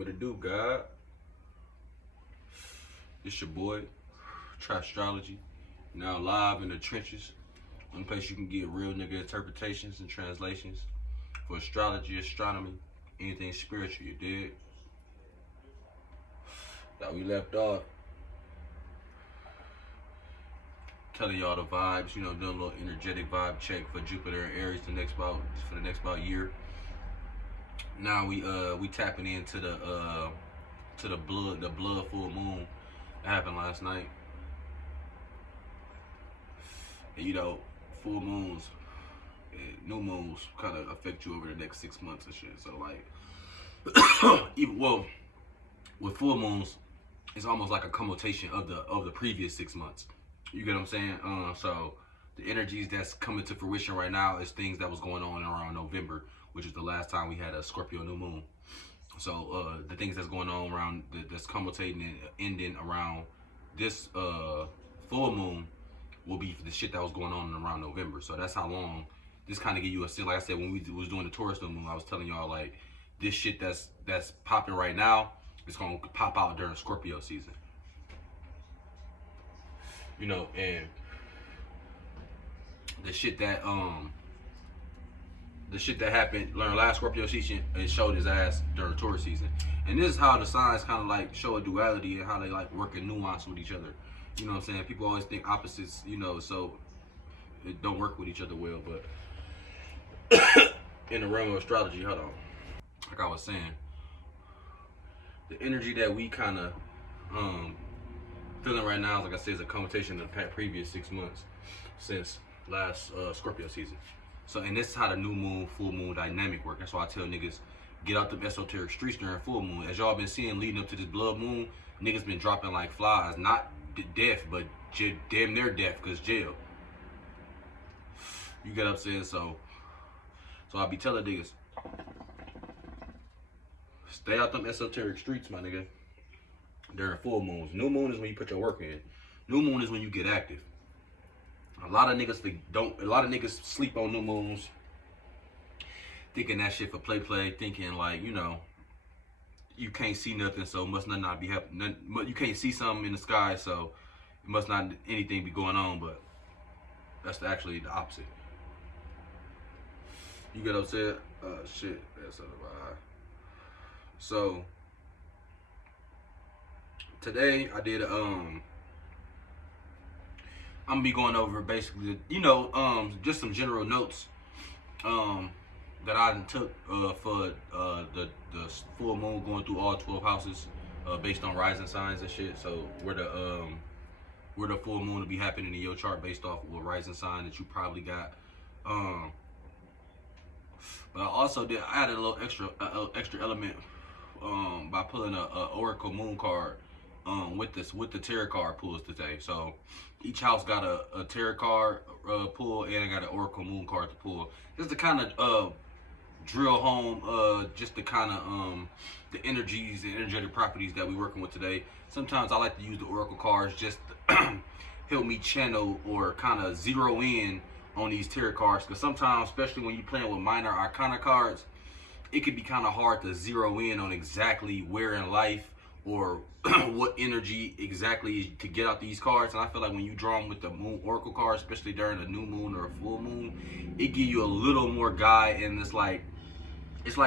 What it do, God? It's your boy, Trap Astrology. Now live in the trenches. One place you can get real nigga interpretations and translations for astrology, astronomy, anything spiritual, you dig? That we left off. Telling y'all the vibes, doing a little energetic vibe check for Jupiter and Aries for the next about year. Now we tapping into the blood full moon that happened last night. And full moons, new moons kind of affect you over the next 6 months and shit. So like, with full moons, it's almost like a commutation of the previous 6 months. You get what I'm saying? So the energies that's coming to fruition right now is things that was going on around November, which is the last time we had a Scorpio new moon. So the things that's going on around that's commutating and ending around this full moon will be the shit that was going on around November. So that's how long this kind of give you a sense. Like I said, when we was doing the Taurus new moon, I was telling y'all like this shit that's popping right now, it's gonna pop out during Scorpio season. And the shit that happened during last Scorpio season, it showed his ass during Taurus season. And this is how the signs kind of like show a duality and how they like work in nuance with each other. You know what I'm saying? People always think opposites, so it don't work with each other well. But in the realm of astrology, hold on. Like I was saying, the energy that we kind of feeling right now, like I said, is a commutation of the previous 6 months since last Scorpio season. So, and this is how the new moon, full moon dynamic work. That's why I tell niggas, get out the esoteric streets during full moon. As y'all been seeing leading up to this blood moon, niggas been dropping like flies. Not death, but damn near death, because jail. You get what I'm saying? So I be telling niggas, stay out them esoteric streets, my nigga, during full moons. New moon is when you put your work in. New moon is when you get active. A lot of niggas sleep on new moons, thinking that shit for play, thinking like, you can't see nothing, so must not be happening. You can't see something in the sky, so it must not anything be going on, but that's actually the opposite. You get what I'm saying? Shit, that's a vibe. So today I did I'm gonna be going over basically, just some general notes that I took for the full moon going through all 12 houses based on rising signs and shit. So where the full moon will be happening in your chart based off of what rising sign that you probably got. But I added a little extra element by pulling a Oracle moon card with the tarot card pulls today. So each house got a tarot card pull, and I got an Oracle moon card to pull. Just to kind of drill home just the kind of the energies and energetic properties that we're working with today. Sometimes I like to use the Oracle cards just to help me channel or kind of zero in on these tarot cards, because sometimes, especially when you're playing with minor arcana cards, it can be kind of hard to zero in on exactly where in life or what energy exactly to get out these cards. And I feel like when you draw them with the moon oracle cards, especially during a new moon or a full moon, it gives you a little more guide, and it's like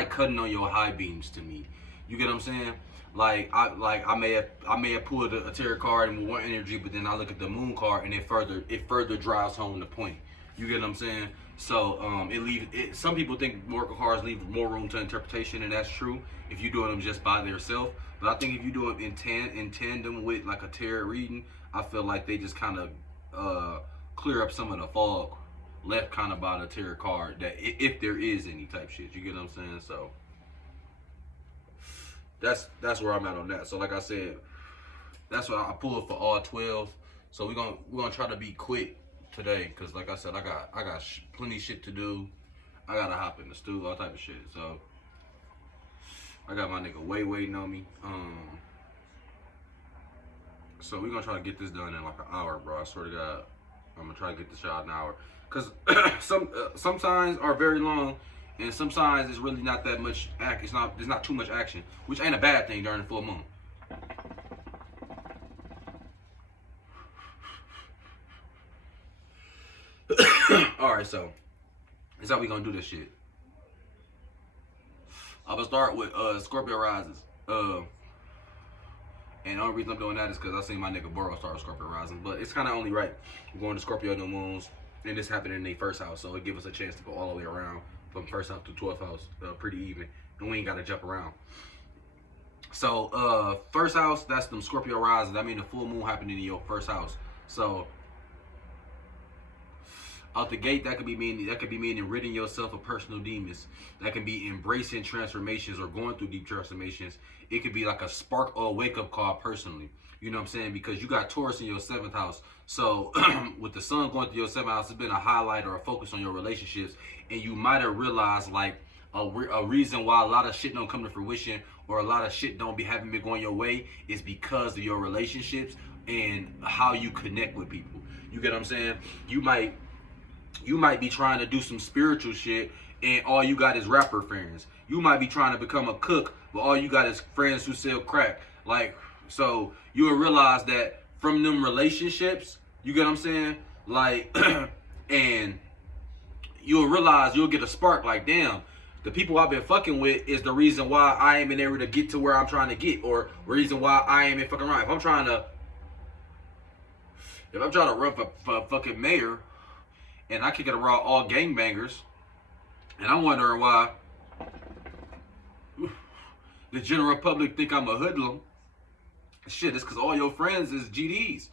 cutting on your high beams to me. You get what I'm saying? I may have pulled a tarot card and one energy, but then I look at the moon card and it further drives home the point. You get what I'm saying? So some people think oracle cards leave more room to interpretation, and that's true if you're doing them just by themselves. But I think if you do it in tandem with like a tarot reading, I feel like they just kind of clear up some of the fog left kind of by the tarot card, that if there is any type shit. You get what I'm saying? So that's where I'm at on that. So like I said, that's what I pulled for all 12. So we're gonna try to be quick today, because like I said, I got plenty shit to do. I gotta hop in the stew, all type of shit. So I got my nigga Way waiting on me. So we're gonna try to get this done in like an hour, bro. I swear to God, I'm gonna try to get this shot in an hour, because some signs are very long And sometimes it's really not that much there's not too much action, which ain't a bad thing during the full moon. Alright, so that's how we gonna do this shit. I'm gonna start with Scorpio rises. And the only reason I'm doing that is because I seen my nigga Boro start with Scorpio rising. But it's kind of only right. We're going to Scorpio new moons, and this happened in the first house, so it gives us a chance to go all the way around from first house to 12th house, pretty even, and we ain't got to jump around. So first house, that's them Scorpio rising. That means the full moon happening in your first house. So out the gate, that could be meaning ridding yourself of personal demons. That can be embracing transformations or going through deep transformations. It could be like a spark or a wake up call personally. You know what I'm saying? Because you got Taurus in your 7th house. So with the sun going through your 7th house, it's been a highlight or a focus on your relationships, and you might have realized like a reason why a lot of shit don't come to fruition or a lot of shit haven't been going your way is because of your relationships and how you connect with people. You get what I'm saying? You might be trying to do some spiritual shit and all you got is rapper friends. You might be trying to become a cook, but all you got is friends who sell crack. Like, so you will realize that from them relationships, you get what I'm saying? Like, and you'll realize, you'll get a spark like, damn, the people I've been fucking with is the reason why I ain't been able to get to where I'm trying to get, or reason why I ain't been fucking around. If I'm trying to run for fucking mayor, and I kick it around all gangbangers, and I'm wondering why the general public think I'm a hoodlum. Shit, it's because all your friends is GDs.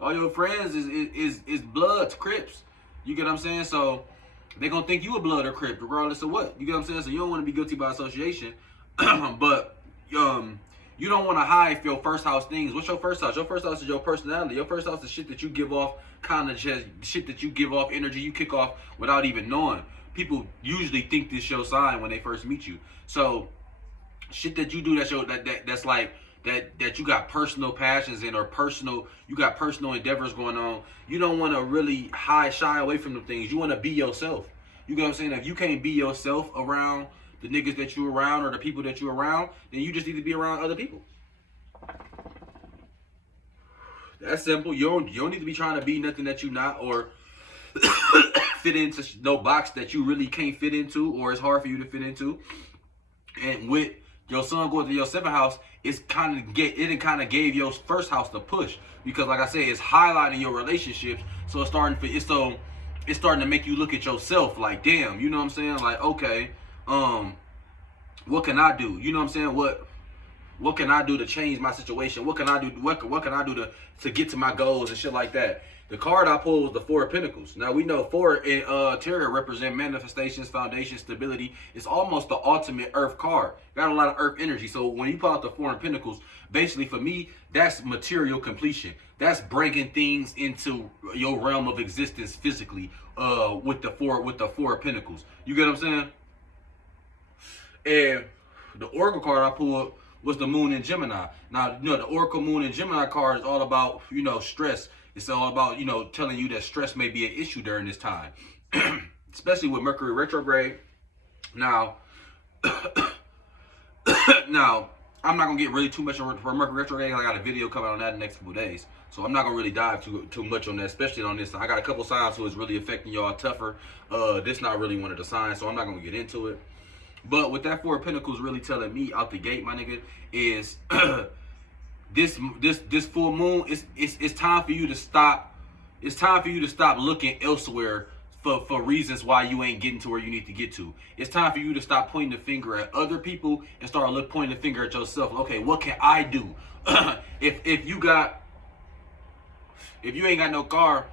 All your friends is Bloods, Crips. You get what I'm saying? So they gonna think you a Blood or Crip, regardless of what. You get what I'm saying? So you don't want to be guilty by association, but you don't want to hide your first house things. What's your first house? Your first house is your personality. Your first house is shit that you give off, kind of just shit that you give off, energy you kick off without even knowing. People usually think this your sign when they first meet you. So shit that you do that's like that you got personal passions in, or you got personal endeavors going on. You don't want to really shy away from them things. You want to be yourself. You get what I'm saying? If you can't be yourself around the niggas that you around or the people that you around, then you just need to be around other people. That's simple. You don't need to be trying to be nothing that you not, or fit into no box that you really can't fit into, or it's hard for you to fit into. And with your sun going to your 7th house, it kind of gave your first house the push, because like I said, it's highlighting your relationships. So it's starting to make you look at yourself like, damn, you know what I'm saying? Like, okay, what can I do? You know what I'm saying? What can I do to change my situation? What can I do? What can I do to get to my goals and shit like that? The card I pulled was the 4 of Pentacles. Now we know 4 in tarot represent manifestations, foundation, stability. It's almost the ultimate Earth card. Got a lot of Earth energy. So when you pull out the 4 of Pentacles, basically for me, that's material completion. That's bringing things into your realm of existence physically. With the 4 of Pentacles. You get what I'm saying? And the Oracle card I pulled was the Moon in Gemini. Now, you know, the Oracle Moon in Gemini card is all about, you know, stress. It's all about, you know, telling you that stress may be an issue during this time. Especially with Mercury retrograde. Now, now, I'm not going to get really too much for Mercury retrograde. I got a video coming on that in the next couple days. So I'm not going to really dive too much on that, especially on this. I got a couple signs who is really affecting y'all tougher. This not really one of the signs, so I'm not going to get into it. But with that 4 of Pentacles really telling me out the gate, my nigga, is this full moon, it's time for you to stop. It's time for you to stop looking elsewhere for reasons why you ain't getting to where you need to get to. It's time for you to stop pointing the finger at other people and start pointing the finger at yourself. Okay, what can I do? if you ain't got no car,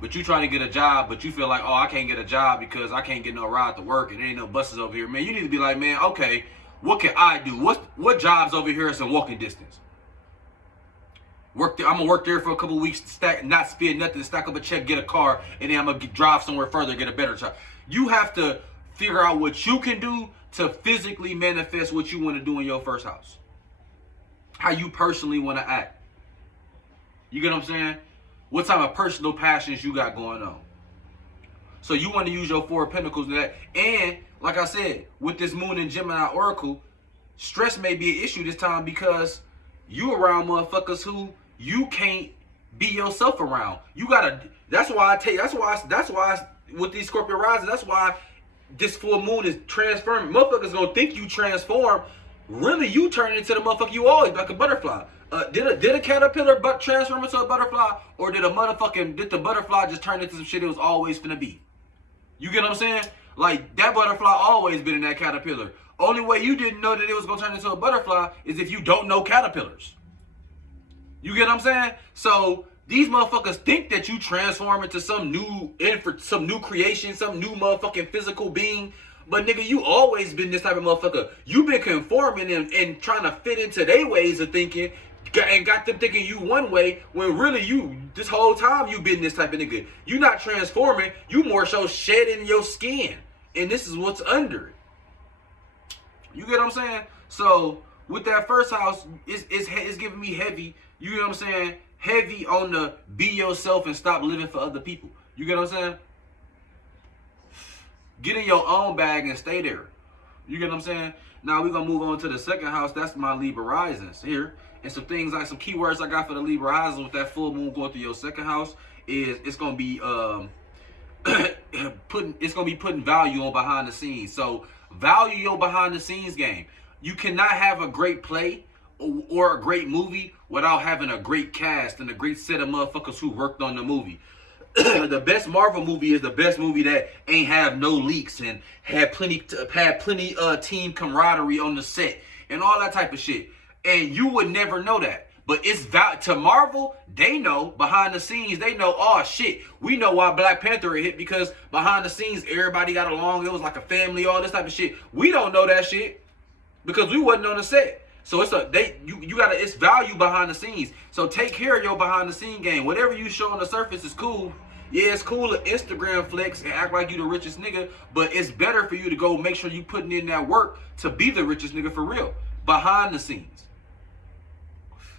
but you trying to get a job, but you feel like, oh, I can't get a job because I can't get no ride to work and there ain't no buses over here, man, you need to be like, man, okay, what can I do? What jobs over here is in walking distance? I'm gonna work there for a couple weeks, not spend nothing, stack up a check, get a car, and then I'm gonna drive somewhere further, get a better job. You have to figure out what you can do to physically manifest what you want to do in your first house. How you personally want to act. You get what I'm saying? What type of personal passions you got going on. So you want to use your 4 of Pentacles to that. And like I said, with this moon in Gemini Oracle, stress may be an issue this time because you around motherfuckers who you can't be yourself around. You gotta. That's why with these Scorpio rising. That's why this full moon is transforming. Motherfuckers gonna think you transform. Really, you turn into the motherfucker you always, like a butterfly. Did a caterpillar transform into a butterfly, or did the butterfly just turn into some shit it was always finna be? You get what I'm saying? Like, that butterfly always been in that caterpillar. Only way you didn't know that it was gonna turn into a butterfly is if you don't know caterpillars. You get what I'm saying? So these motherfuckers think that you transform into some new creation, some new motherfucking physical being. But nigga, you always been this type of motherfucker. You been conforming and trying to fit into their ways of thinking, and got them thinking you one way when really you, this whole time you been this type of nigga. You not transforming, you more so shedding your skin. And this is what's under it. You get what I'm saying? So with that first house, it's giving me heavy. You get what I'm saying? Heavy on the be yourself and stop living for other people. You get what I'm saying? Get in your own bag and stay there. You get what I'm saying? Now we're gonna move on to the second house. That's my Libra risings here. And some things, like some keywords I got for the Libra risings with that full moon going through your second house is it's gonna be putting value on behind the scenes. So value your behind the scenes game. You cannot have a great play or a great movie without having a great cast and a great set of motherfuckers who worked on the movie. The best Marvel movie is the best movie that ain't have no leaks and had plenty team camaraderie on the set and all that type of shit. And you would never know that. But it's to Marvel, they know behind the scenes, they know, oh shit, we know why Black Panther hit because behind the scenes everybody got along, it was like a family, all this type of shit. We don't know that shit because we wasn't on the set. So it's value behind the scenes. So take care of your behind the scene game. Whatever you show on the surface is cool. Yeah, it's cool to Instagram flex and act like you the richest nigga, but it's better for you to go make sure you putting in that work to be the richest nigga for real. Behind the scenes.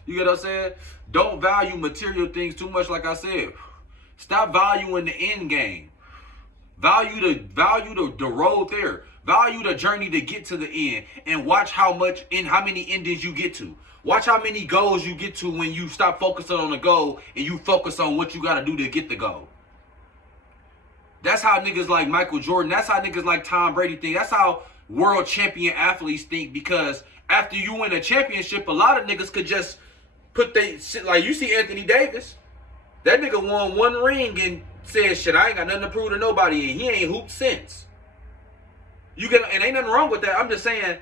You get what I'm saying? Don't value material things too much, like I said. Stop valuing the end game. Value the road there. Value the journey to get to the end, and watch how many endings you get to. Watch how many goals you get to when you stop focusing on the goal and you focus on what you got to do to get the goal. That's how niggas like Michael Jordan, that's how niggas like Tom Brady think. That's how world champion athletes think, because after you win a championship, a lot of niggas could just put they shit, like you see Anthony Davis. That nigga won one ring and said, shit, I ain't got nothing to prove to nobody, and he ain't hooped since. And ain't nothing wrong with that. I'm just saying,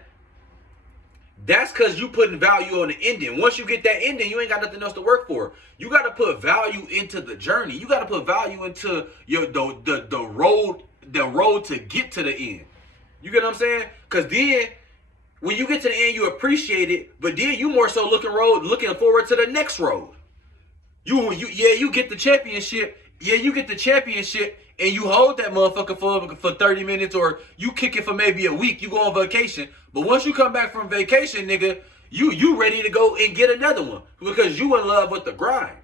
that's because you putting value on the ending. Once you get that ending, you ain't got nothing else to work for. You got to put value into the journey. You got to put value into the road to get to the end. You get what I'm saying? Because then, when you get to the end, you appreciate it, but then you more so looking forward to the next road. You get the championship. Yeah, you get the championship, and you hold that motherfucker for 30 minutes, or you kick it for maybe a week. You go on vacation. But once you come back from vacation, nigga, you ready to go and get another one because you in love with the grind.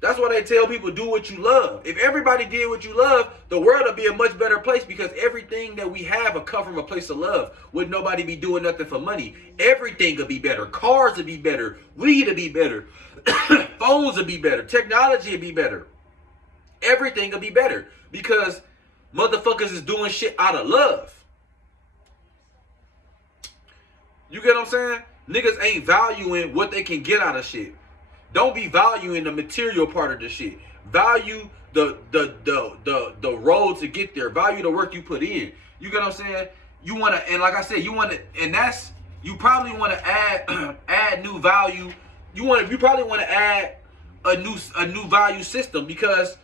That's why they tell people do what you love. If everybody did what you love, the world would be a much better place, because everything that we have will come from a place of love. Would nobody be doing nothing for money? Everything would be better. Cars would be better. Weed would be better. Phones would be better. Technology would be better. Everything would be better because motherfuckers is doing shit out of love. You get what I'm saying? Niggas ain't valuing what they can get out of shit. Don't be valuing the material part of the shit. Value the road to get there. Value the work you put in. You get what I'm saying? You want to, and like I said, you want to, and that's, you probably want to add new value. You probably want to add a new value system, because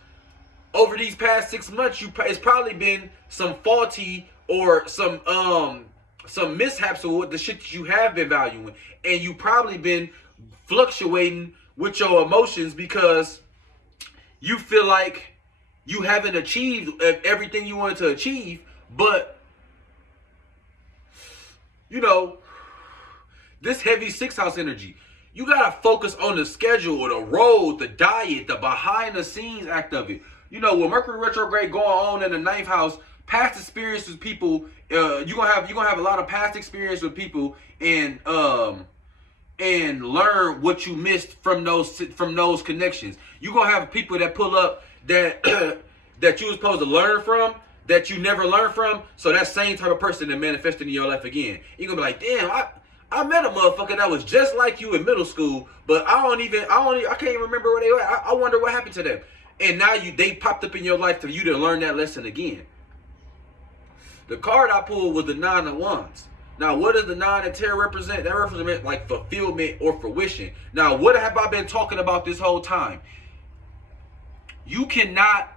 over these past 6 months, it's probably been some faulty or some mishaps with the shit that you have been valuing, and you probably been fluctuating with your emotions because you feel like you haven't achieved everything you wanted to achieve. But you know, this heavy 6th house energy, you gotta focus on the schedule or the road, the diet, the behind the scenes act of it. You know, with Mercury retrograde going on in the 9th house, Past experience with people, you're gonna have a lot of past experience with people, and learn what you missed from those connections. You're gonna have people that pull up that that you was supposed to learn from, that you never learned from. So that same type of person that manifested in your life again. You're gonna be like, damn, I met a motherfucker that was just like you in middle school, but I can't even remember where they were. I wonder what happened to them. And now they popped up in your life for you to learn that lesson again. The card I pulled was the 9 of Wands. Now, what does the 9 and 10 represent? That represents like fulfillment or fruition. Now, what have I been talking about this whole time? You cannot.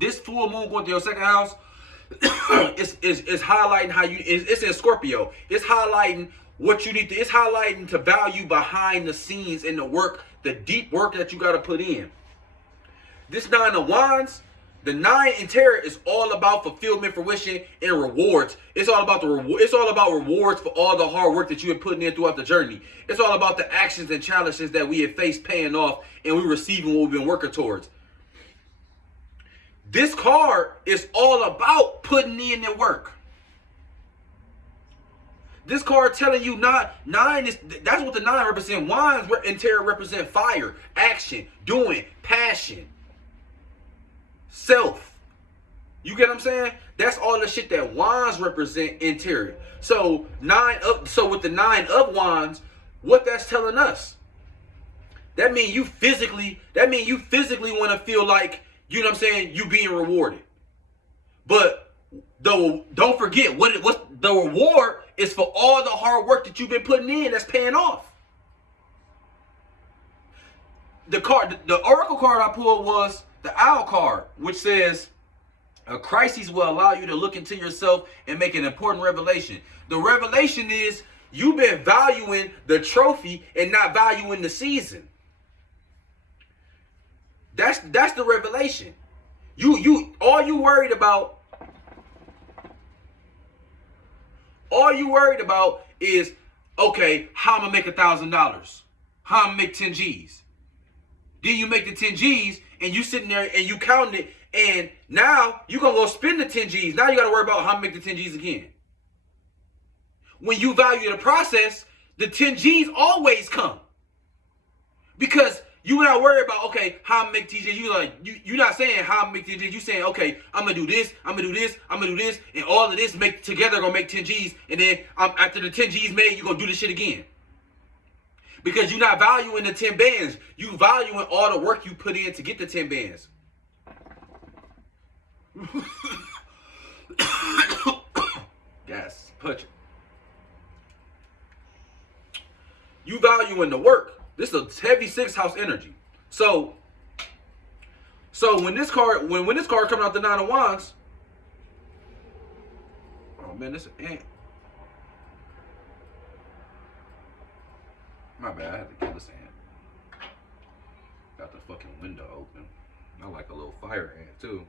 This full moon going to your second house is highlighting how it's in Scorpio. It's highlighting what you need to. It's highlighting to value behind the scenes in the work, the deep work that you got to put in. This 9 of Wands. The 9 in tarot is all about fulfillment, fruition, and rewards. It's all about It's all about rewards for all the hard work that you have put in throughout the journey. It's all about the actions and challenges that we have faced paying off, and we receiving what we've been working towards. This card is all about putting in the work. This card telling you that's what the 9 represents. Wands in tarot represent fire, action, doing, passion. Self. You get what I'm saying? That's all the shit that Wands represent in tarot. So with the 9 of Wands, what that's telling us, that means you physically want to feel like, you know what I'm saying, you being rewarded. But don't forget what's the reward is for all the hard work that you've been putting in that's paying off. The oracle card I pulled was the Owl card, which says a crisis will allow you to look into yourself and make an important revelation. The revelation is you've been valuing the trophy and not valuing the season. That's the revelation. All you worried about is, okay, how I'm gonna make $1,000, how I'm gonna make 10 G's. Then you make the 10 G's and you sitting there and you counting it, and now you're going to go spend the 10 G's. Now you got to worry about how to make the 10 G's again. When you value the process, the 10 G's always come. Because you're not worried about, okay, how to make 10 G's. You're not saying how to make 10 G's. You're saying, okay, I'm going to do this, I'm going to do this, I'm going to do this, and all of this together going to make 10 G's. And then after the 10 G's made, you're going to do this shit again. Because you're not valuing the 10 bands. You valuing all the work you put in to get the 10 bands. Yes, put it. You valuing the work. This is a heavy 6th house energy. So when this card coming out the 9 of Wands, oh man, this is an ant. My bad, I had to kill this ant. Got the fucking window open. I like a little fire ant too.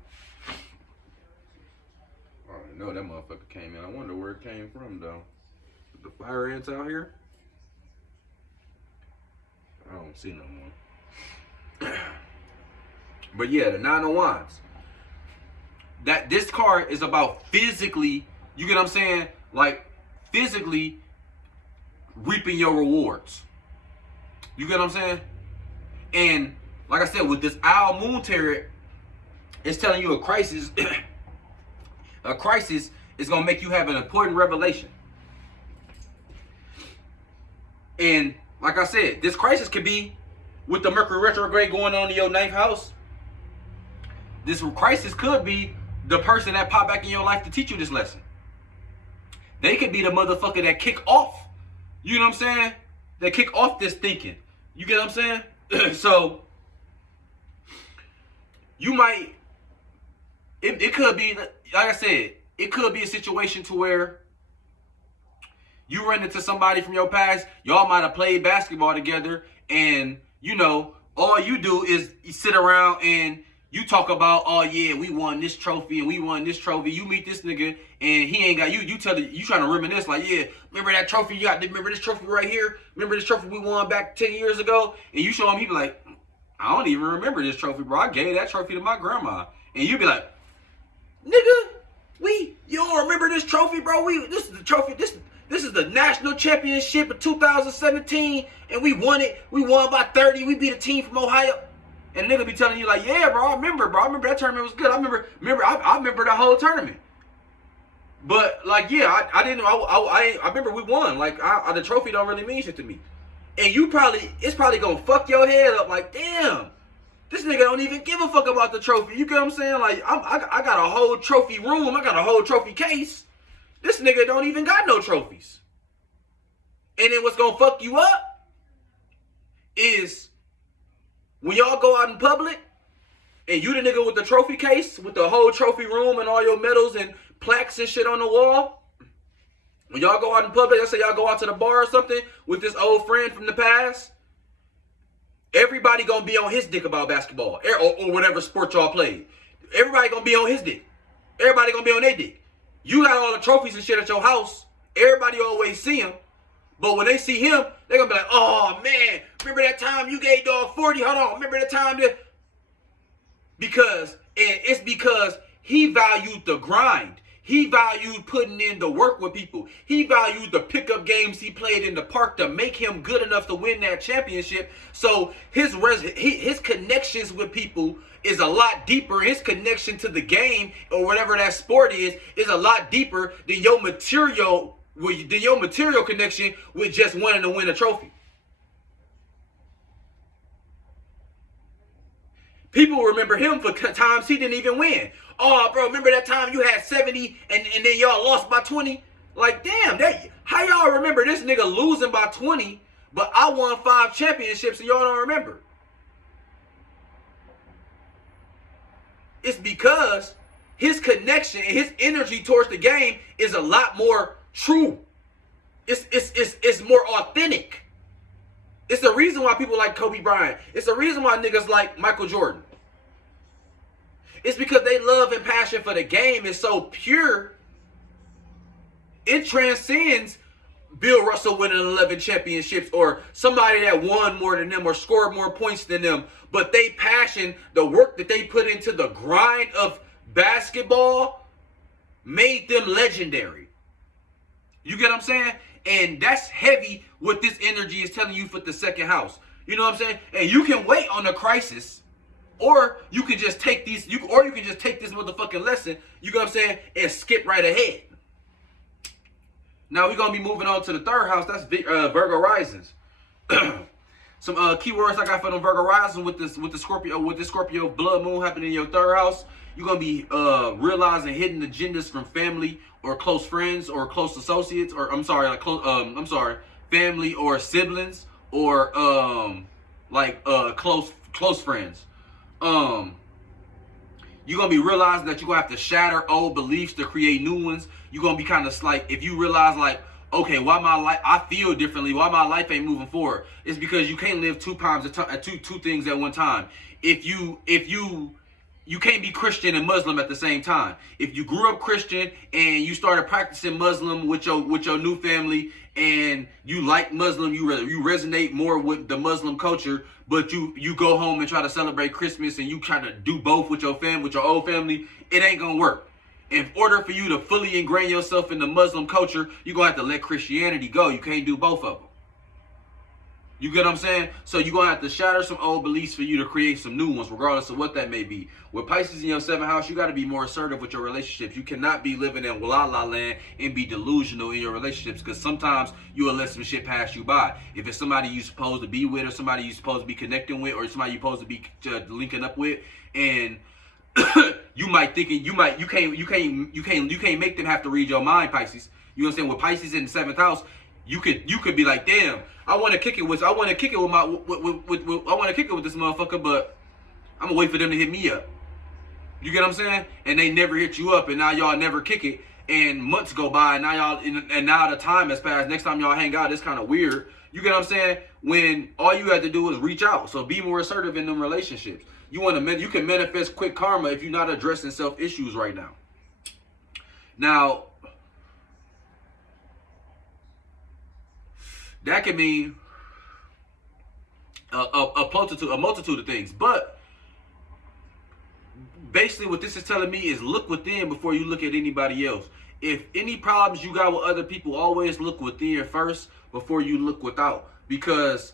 I already know that motherfucker came in. I wonder where it came from though. The fire ants out here? I don't see no more. But yeah, the 9 of Wands. This card is about physically, you get what I'm saying? Like physically reaping your rewards. You get what I'm saying? And like I said, with this Owl Moon Tarot, it's telling you a crisis. A crisis is going to make you have an important revelation. And like I said, this crisis could be with the Mercury retrograde going on in your 9th house. This crisis could be the person that popped back in your life to teach you this lesson. They could be the motherfucker that kick off. You know what I'm saying? They kick off this thinking. You get what I'm saying? So, you might, it could be, like I said, it could be a situation to where you run into somebody from your past, y'all might have played basketball together, and, you know, all you do is you sit around and you talk about, oh yeah, we won this trophy and we won this trophy. You meet this nigga and he ain't got you. You trying to reminisce like, yeah, remember that trophy you got? Remember this trophy right here? Remember this trophy we won back 10 years ago? And you show him, he be like, I don't even remember this trophy, bro. I gave that trophy to my grandma. And you be like, nigga, you don't remember this trophy, bro? This is the trophy. This is the national championship of 2017, and we won it. We won by 30. We beat a team from Ohio. And a nigga be telling you like, yeah, bro, I remember, bro. I remember that tournament was good. I remember the whole tournament. But like, yeah, I remember we won. Like, the trophy don't really mean shit to me. And it's probably gonna fuck your head up. Like, damn, this nigga don't even give a fuck about the trophy. You get what I'm saying? Like, I got a whole trophy room. I got a whole trophy case. This nigga don't even got no trophies. And then what's gonna fuck you up is when y'all go out in public and you the nigga with the trophy case, with the whole trophy room and all your medals and plaques and shit on the wall. When y'all go out in public, let's say y'all go out to the bar or something with this old friend from the past, everybody gonna be on his dick about basketball or whatever sport y'all played. Everybody gonna be on his dick. Everybody gonna be on their dick. You got all the trophies and shit at your house. Everybody always see him. But when they see him, they're going to be like, oh, man, remember that time you gave dog 40? Hold on, remember that time that... It's because he valued the grind. He valued putting in the work with people. He valued the pickup games he played in the park to make him good enough to win that championship. So his connections with people is a lot deeper. His connection to the game or whatever that sport is a lot deeper than your material connection with just wanting to win a trophy. People remember him for times he didn't even win. Oh, bro, remember that time you had 70 and then y'all lost by 20? Like, damn, how y'all remember this nigga losing by 20, but I won 5 championships and y'all don't remember? It's because his connection and his energy towards the game is a lot more true. It's more authentic. It's the reason why people like Kobe Bryant. It's the reason why niggas like Michael Jordan. It's because they love and passion for the game is so pure. It transcends Bill Russell winning 11 championships or somebody that won more than them or scored more points than them. But they passion, the work that they put into the grind of basketball made them legendary. You get what I'm saying? And that's heavy what this energy is telling you for the second house. You know what I'm saying? And you can wait on the crisis, or you can just take these, you can just take this motherfucking lesson, you know what I'm saying, and skip right ahead. Now we're gonna be moving on to the third house. That's Virgo risings. Some keywords I got for them Virgo rising with this Scorpio blood moon happening in your third house. You're gonna be realizing hidden agendas from family or close friends or close associates, or family or siblings or close friends. You're gonna be realizing that you're gonna have to shatter old beliefs to create new ones. You're gonna be kind of like, if you realize like, okay, why my life, I feel differently, why my life ain't moving forward, it's because you can't live two things at one time. If you can't be Christian and Muslim at the same time. If you grew up Christian and you started practicing Muslim with your new family and you like Muslim, you resonate more with the Muslim culture, but you go home and try to celebrate Christmas and you try to do both with your old family, it ain't gonna work. In order for you to fully ingrain yourself in the Muslim culture, you're gonna have to let Christianity go. You can't do both of them. You get what I'm saying? So you're going to have to shatter some old beliefs for you to create some new ones, regardless of what that may be. With Pisces in your 7th house, you got to be more assertive with your relationships. You cannot be living in la-la land and be delusional in your relationships, because sometimes you will let some shit pass you by. If it's somebody you're supposed to be with, or somebody you're supposed to be connecting with, or somebody you're supposed to be linking up with, and you can't make them have to read your mind, Pisces. You know what I'm saying? With Pisces in the 7th house, you could be like, damn, I want to kick it with this motherfucker, but I'm gonna wait for them to hit me up. You get what I'm saying? And they never hit you up, and now y'all never kick it, and months go by, and now the time has passed. Next time y'all hang out, it's kind of weird. You get what I'm saying? When all you have to do is reach out. So be more assertive in them relationships. You can manifest quick karma if you're not addressing self issues right now. Now, that can mean a multitude of things, but basically what this is telling me is look within before you look at anybody else. If any problems you got with other people, always look within first before you look without. Because,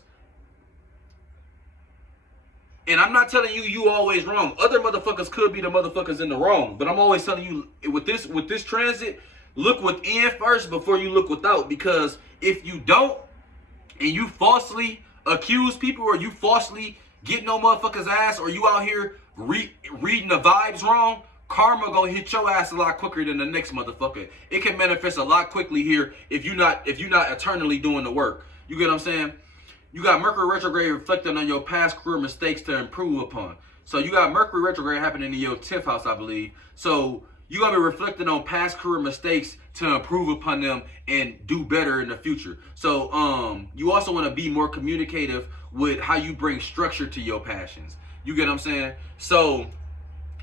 and I'm not telling you you always wrong. Other motherfuckers could be the motherfuckers in the wrong. But I'm always telling you with this transit, look within first before you look without. Because if you don't, and you falsely accuse people, or you falsely get no motherfucker's ass, or you out here reading the vibes wrong, karma gonna hit your ass a lot quicker than the next motherfucker. It can manifest a lot quickly here if you're not eternally doing the work. You get what I'm saying? You got Mercury retrograde reflecting on your past career mistakes to improve upon. So you got Mercury retrograde happening in your 10th house, I believe. So you're going to be reflecting on past career mistakes to improve upon them and do better in the future. So you also want to be more communicative with how you bring structure to your passions. You get what I'm saying? So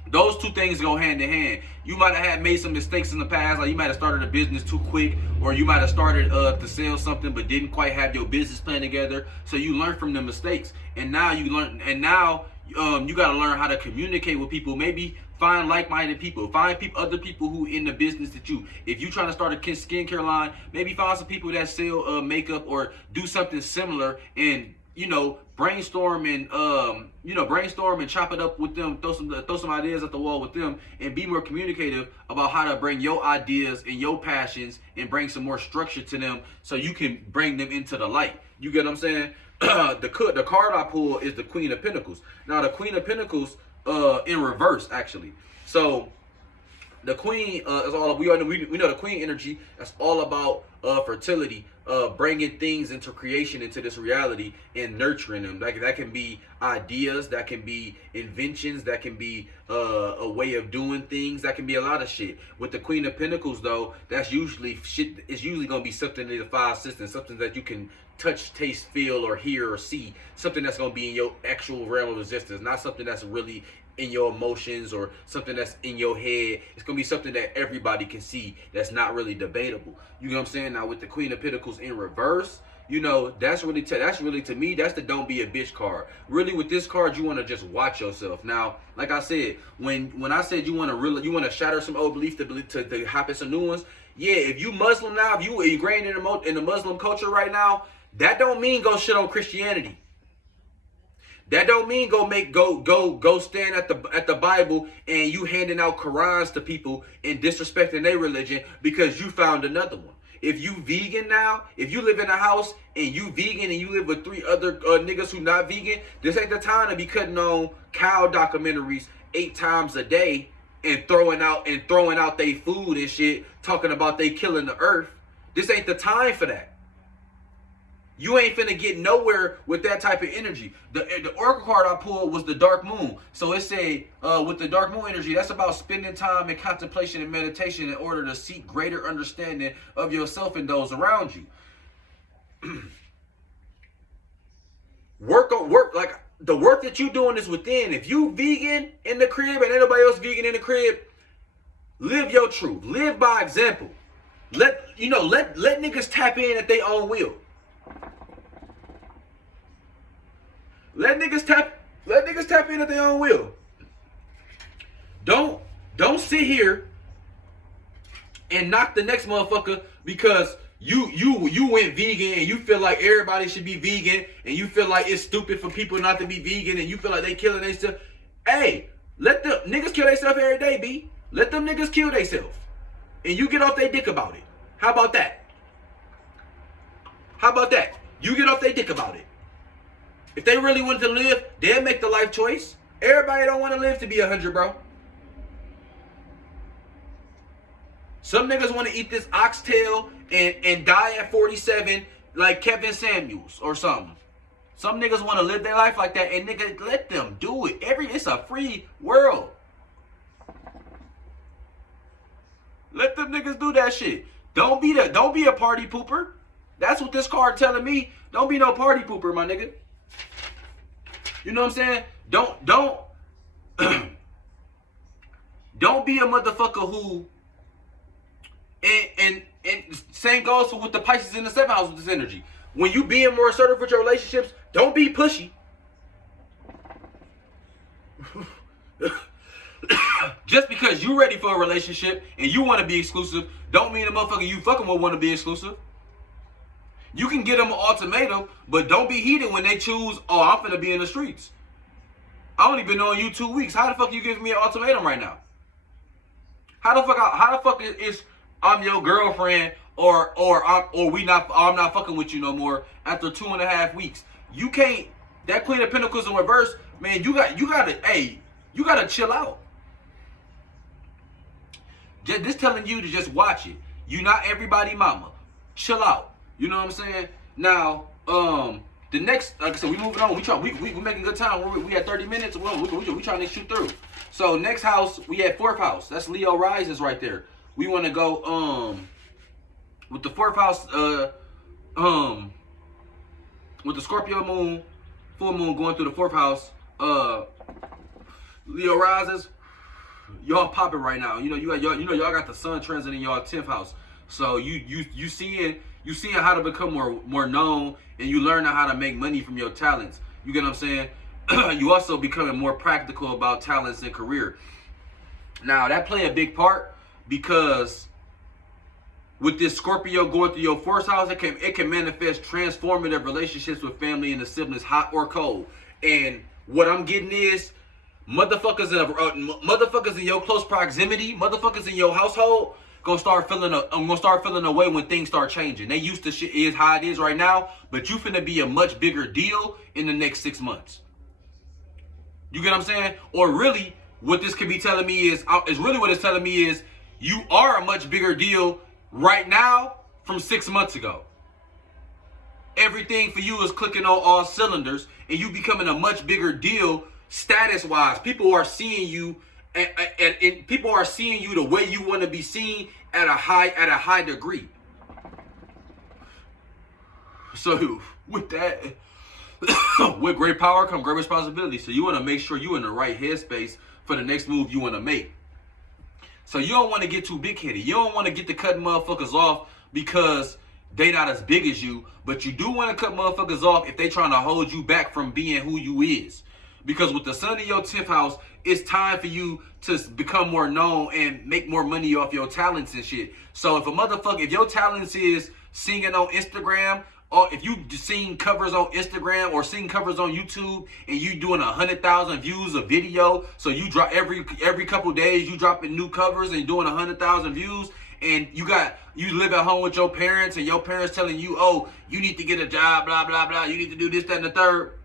those two things go hand in hand. You might have made some mistakes in the past, like you might have started a business too quick, or you might have started to sell something but didn't quite have your business plan together. So you learn from the mistakes, and now you got to learn how to communicate with people. Maybe find like-minded people, find other people who in the business that you. If you trying to start a skincare line, maybe find some people that sell makeup or do something similar, and brainstorm and chop it up with them, throw some ideas at the wall with them, and be more communicative about how to bring your ideas and your passions and bring some more structure to them so you can bring them into the light. You get what I'm saying? The card I pull is the Queen of Pentacles. Now the Queen of Pentacles in reverse, actually. So the Queen is all we know the Queen energy. That's all about fertility, bringing things into creation, into this reality, and nurturing them. Like that can be ideas, that can be inventions, that can be a way of doing things, that can be a lot of shit. With the Queen of Pentacles, though, that's usually shit. It's usually gonna be something in the five systems, something that you can touch, taste, feel, or hear, or see. Something that's gonna be in your actual realm of existence, not something that's really in your emotions or something that's in your head. It's gonna be something that everybody can see, that's not really debatable. You know what I'm saying? Now with the Queen of Pentacles in reverse, that's really to me, that's the don't be a bitch card. Really, with this card, you want to just watch yourself. Now, like I said, when I said you want to shatter some old belief to happen some new ones. Yeah, if you Muslim now, if you ingrained in the Muslim culture right now, that don't mean go shit on Christianity. That don't mean go stand at the Bible and you handing out Qurans to people and disrespecting their religion because you found another one. If you vegan now, if you live in a house and you vegan and you live with 3 other niggas who not vegan, this ain't the time to be cutting on cow documentaries 8 times a day and throwing out they food and shit, talking about they killing the earth. This ain't the time for that. You ain't finna get nowhere with that type of energy. The oracle card I pulled was the dark moon. So it said with the dark moon energy, that's about spending time in contemplation and meditation in order to seek greater understanding of yourself and those around you. Work like the work that you doing is within. If you vegan in the crib and anybody else vegan in the crib, live your truth. Live by example. Let niggas tap in at their own will. Let niggas tap in at their own will. Don't sit here and knock the next motherfucker because you went vegan and you feel like everybody should be vegan and you feel like it's stupid for people not to be vegan and you feel like they killing themselves. Hey, let the niggas kill themselves every day, B. Let them niggas kill themselves. And you get off their dick about it. How about that? How about that? You get off their dick about it. If they really wanted to live, they'll make the life choice. Everybody don't want to live to be 100, bro. Some niggas want to eat this oxtail and die at 47 like Kevin Samuels or something. Some niggas want to live their life like that, and nigga, let them do it. It's a free world. Let them niggas do that shit. Don't be a party pooper. That's what this card telling me. Don't be no party pooper, my nigga. You know what I'm saying? Don't don't be a motherfucker who and same goes for with the Pisces in the 7th house with this energy. When you being more assertive with your relationships, don't be pushy. Just because you ready for a relationship and you want to be exclusive, don't mean the motherfucker you fucking with want to be exclusive. You can get them an ultimatum, but don't be heated when they choose, oh, I'm finna be in the streets. I only been on you 2 weeks. How the fuck you giving me an ultimatum right now? How the fuck is I'm your girlfriend or I'm not fucking with you no more after 2.5 weeks? You can't. That Queen of Pentacles in reverse, man. You gotta chill out. Just telling you to just watch it. You not everybody mama. Chill out. You know what I'm saying? Now, the next, like I said, we moving on. We making good time. We at 30 minutes. We trying to shoot through. So next house, we at 4th house. That's Leo rises right there. We want to go with the 4th house, with the Scorpio moon, full moon going through the 4th house. Leo rises. Y'all popping right now. Y'all got the sun transiting y'all 10th house. So you seeing how to become more known, and you learn how to make money from your talents. You get what I'm saying? You also becoming more practical about talents and career. Now that play a big part because with this Scorpio going through your 4th house, it can manifest transformative relationships with family and the siblings, hot or cold. And what I'm getting is motherfuckers in your close proximity, motherfuckers in your household, gonna start feeling a way when things start changing. They used to shit is how it is right now, but you finna be a much bigger deal in the next 6 months. You get what I'm saying? Or really, what this could be telling me is you are a much bigger deal right now from 6 months ago. Everything for you is clicking on all cylinders, and you becoming a much bigger deal status-wise. People are seeing you. And people are seeing you the way you want to be seen at a high degree. So with that, with great power comes great responsibility. So you want to make sure you're in the right headspace for the next move you want to make. So you don't want to get too big-headed. You don't want to get to cutting motherfuckers off because they not as big as you. But you do want to cut motherfuckers off if they trying to hold you back from being who you is. Because with the sun in your 10th house, it's time for you to become more known and make more money off your talents and shit. So if your talents is singing on Instagram, or if you sing covers on Instagram or sing covers on YouTube and you doing 100,000 views a video, so you drop every couple days you dropping new covers and doing 100,000 views, and you live at home with your parents and your parents telling you, oh, you need to get a job, blah blah blah, you need to do this, that, and the third.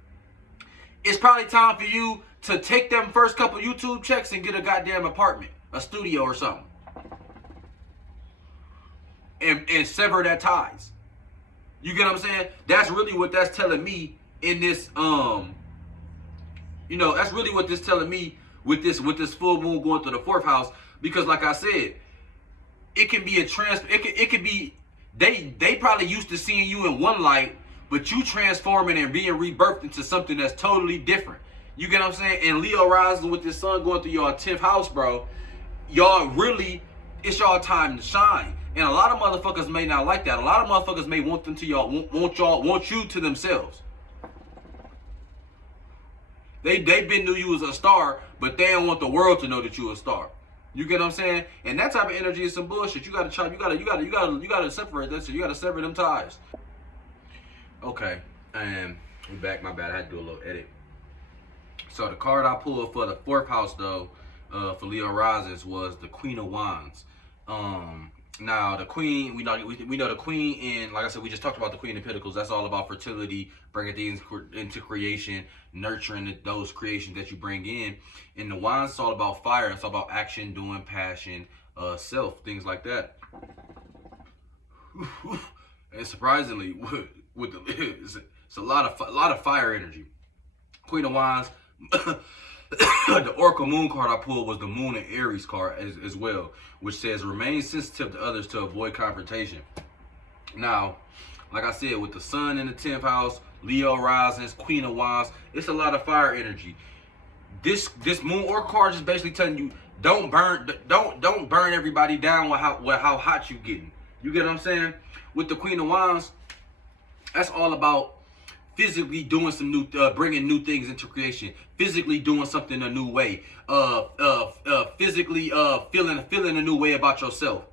It's probably time for you to take them first couple YouTube checks and get a goddamn apartment, a studio or something. And sever that ties. You get what I'm saying? That's really what that's telling me in this, that's really what this telling me with this full moon going through the 4th house. Because like I said, it can be it could be, they probably used to seeing you in one light, but you transforming and being rebirthed into something that's totally different. You get what I'm saying? And Leo rising with this sun going through your 10th house, bro. Y'all really, it's y'all time to shine. And a lot of motherfuckers may not like that. A lot of motherfuckers may want them to y'all, want you to themselves. They been knew you was a star, but they don't want the world to know that you a star. You get what I'm saying? And that type of energy is some bullshit. You gotta chop. You gotta separate that shit. You gotta sever them ties. Okay, and we back. My bad. I had to do a little edit. So the card I pulled for the 4th house though, for Leo rises was the Queen of Wands. Now the Queen, we know the Queen, and like I said, we just talked about the Queen of Pentacles. That's all about fertility, bringing things into creation, nurturing those creations that you bring in. And the Wands is all about fire. It's all about action, doing, passion, self, things like that. And surprisingly, it's a lot of fire energy. Queen of Wands. The Oracle Moon card I pulled was the Moon and Aries card as well, which says remain sensitive to others to avoid confrontation. Now, like I said, with the Sun in the 10th house, Leo rises, Queen of Wands, it's a lot of fire energy. This Moon Oracle card is basically telling you don't burn everybody down with how hot you getting. You get what I'm saying? With the Queen of Wands, that's all about physically doing some new, bringing new things into creation, physically doing something a new way, physically feeling a new way about yourself.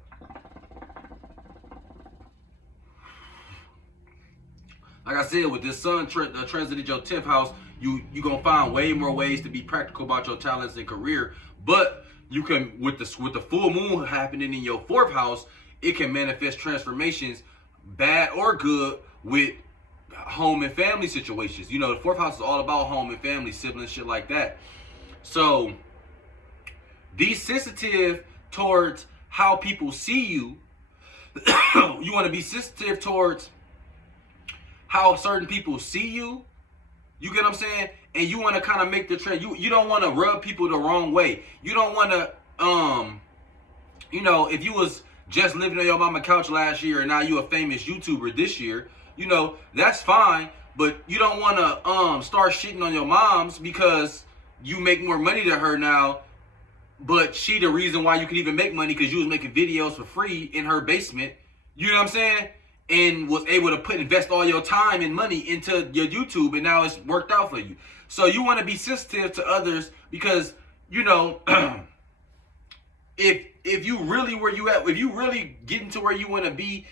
Like I said, with this sun transited your 10th house, you gonna find way more ways to be practical about your talents and career. But you can, with the full moon happening in your 4th house, it can manifest transformations, bad or good, with home and family situations. You know, the 4th house is all about home and family, siblings, shit like that. So be sensitive towards how people see you. You want to be sensitive towards how certain people see you. You get what I'm saying? And you want to kind of make the trend. You don't want to rub people the wrong way. You don't want to, you know, if you was just living on your mama couch last year and now you a famous YouTuber this year, you know, that's fine. But you don't want to start shitting on your moms because you make more money than her now. But she the reason why you could even make money, because you was making videos for free in her basement. You know what I'm saying? And was able to invest all your time and money into your YouTube, and now it's worked out for you. So you want to be sensitive to others, because, you know, if you really where you at, if you really getting to where you want to be,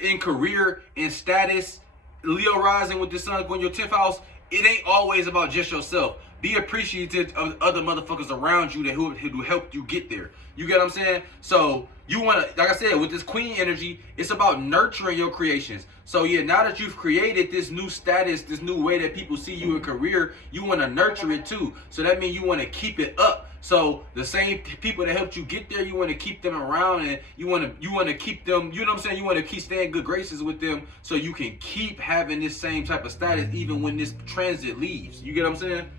in career and status, Leo rising with the sun going your 10th house, it ain't always about just yourself. Be appreciative of other motherfuckers around you who helped you get there. You get what I'm saying? So you want to, like I said, with this queen energy, it's about nurturing your creations. So yeah, now that you've created this new status, this new way that people see you in career, you want to nurture it too. So that means you want to keep it up. So the same people that helped you get there, you want to keep them around, and you want to keep them, you know what I'm saying? You want to keep staying good graces with them, so you can keep having this same type of status even when this transit leaves. You get what I'm saying?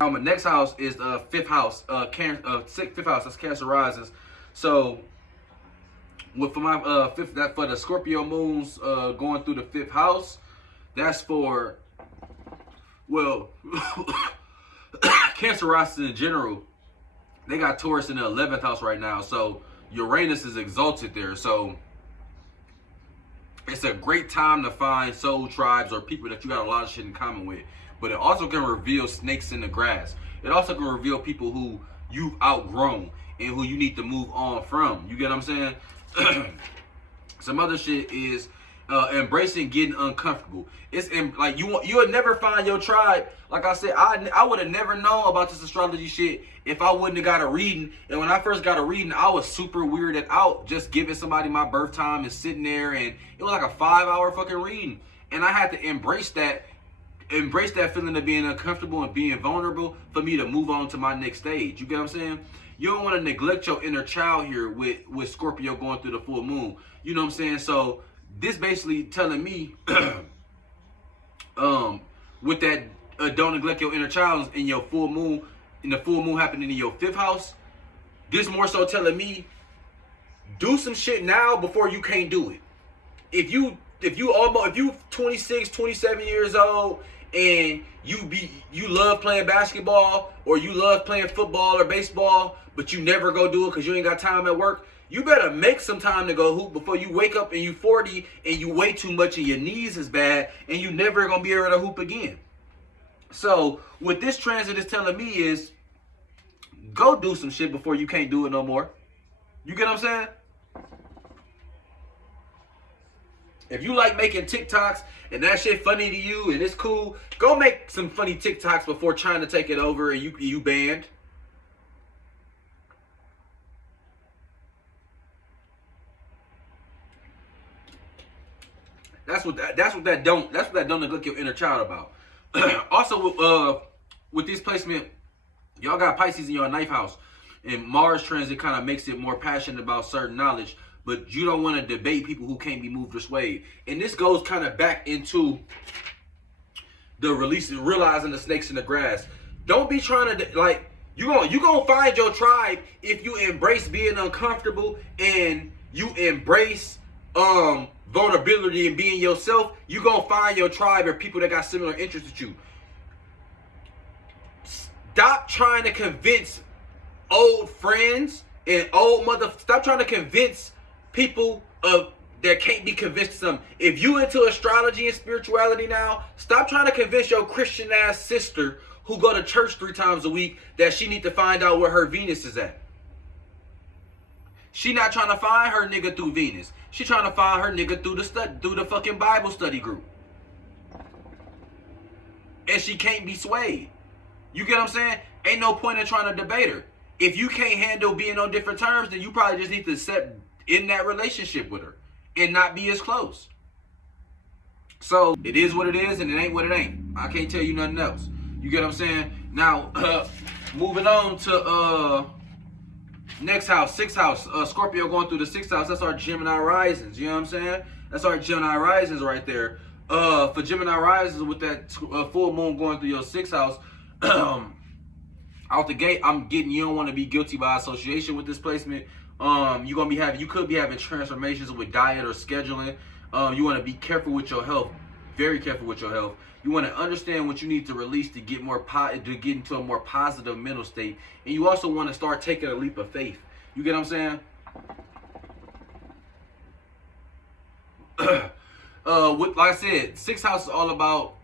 Now my next house is 5th house, 5th house. That's Cancer rises. So, for my 5th, that for the Scorpio moons going through the 5th house, that's for, well, Cancer rises in general. They got Taurus in the 11th house right now, so Uranus is exalted there. So it's a great time to find soul tribes or people that you got a lot of shit in common with. But it also can reveal snakes in the grass. It also can reveal people who you've outgrown and who you need to move on from. You get what I'm saying? Some other shit is embracing getting uncomfortable. It's like you'll never find your tribe. Like I said, I would have never known about this astrology shit if I wouldn't have got a reading. And when I first got a reading, I was super weirded out just giving somebody my birth time and sitting there, and it was like a 5-hour fucking reading. And I had to embrace that feeling of being uncomfortable and being vulnerable for me to move on to my next stage. You get what I'm saying? You don't want to neglect your inner child here with Scorpio going through the full moon. You know what I'm saying? So this basically telling me, with that, don't neglect your inner child in your full moon, in the full moon happening in your 5th house. This more so telling me, do some shit now before you can't do it. If you 26, 27 years old and you love playing basketball or you love playing football or baseball, but you never go do it because you ain't got time at work, you better make some time to go hoop before you wake up and you 40 and you weigh too much and your knees is bad and you never gonna be able to hoop again. So what this transit is telling me is, go do some shit before you can't do it no more. You get what I'm saying? If you like making TikToks and that shit funny to you and it's cool, go make some funny TikToks before trying to take it over and you banned. That's what that don't neglect your inner child about. Also, with this placement, y'all got Pisces in your 9th house, and Mars transit kind of makes it more passionate about certain knowledge. But you don't want to debate people who can't be moved or swayed. And this goes kind of back into the realizing the snakes in the grass. Don't be trying to, like, you gonna find your tribe if you embrace being uncomfortable and you embrace vulnerability and being yourself. You gonna find your tribe or people that got similar interests with you. Stop trying to convince old friends and stop trying to convince people of that can't be convinced of something. If you into astrology and spirituality now, stop trying to convince your Christian ass sister who go to church 3 times a week that she need to find out where her Venus is at. She not trying to find her nigga through Venus. She trying to find her nigga through the fucking Bible study group. And she can't be swayed. You get what I'm saying? Ain't no point in trying to debate her. If you can't handle being on different terms, then you probably just need to set in that relationship with her and not be as close. So it is what it is and it ain't what it ain't. I can't tell you nothing else. You get what I'm saying? Now, moving on to next house, 6th house. Scorpio going through the 6th house. That's our Gemini risings. You know what I'm saying? That's our Gemini risings right there. For Gemini risings with that full moon going through your 6th house, out the gate, I'm getting you don't want to be guilty by association with this placement. You could be having transformations with diet or scheduling. You want to be careful with your health, very careful with your health. You want to understand what you need to release to get into a more positive mental state, and you also want to start taking a leap of faith. You get what I'm saying? Like I said, 6th house is all about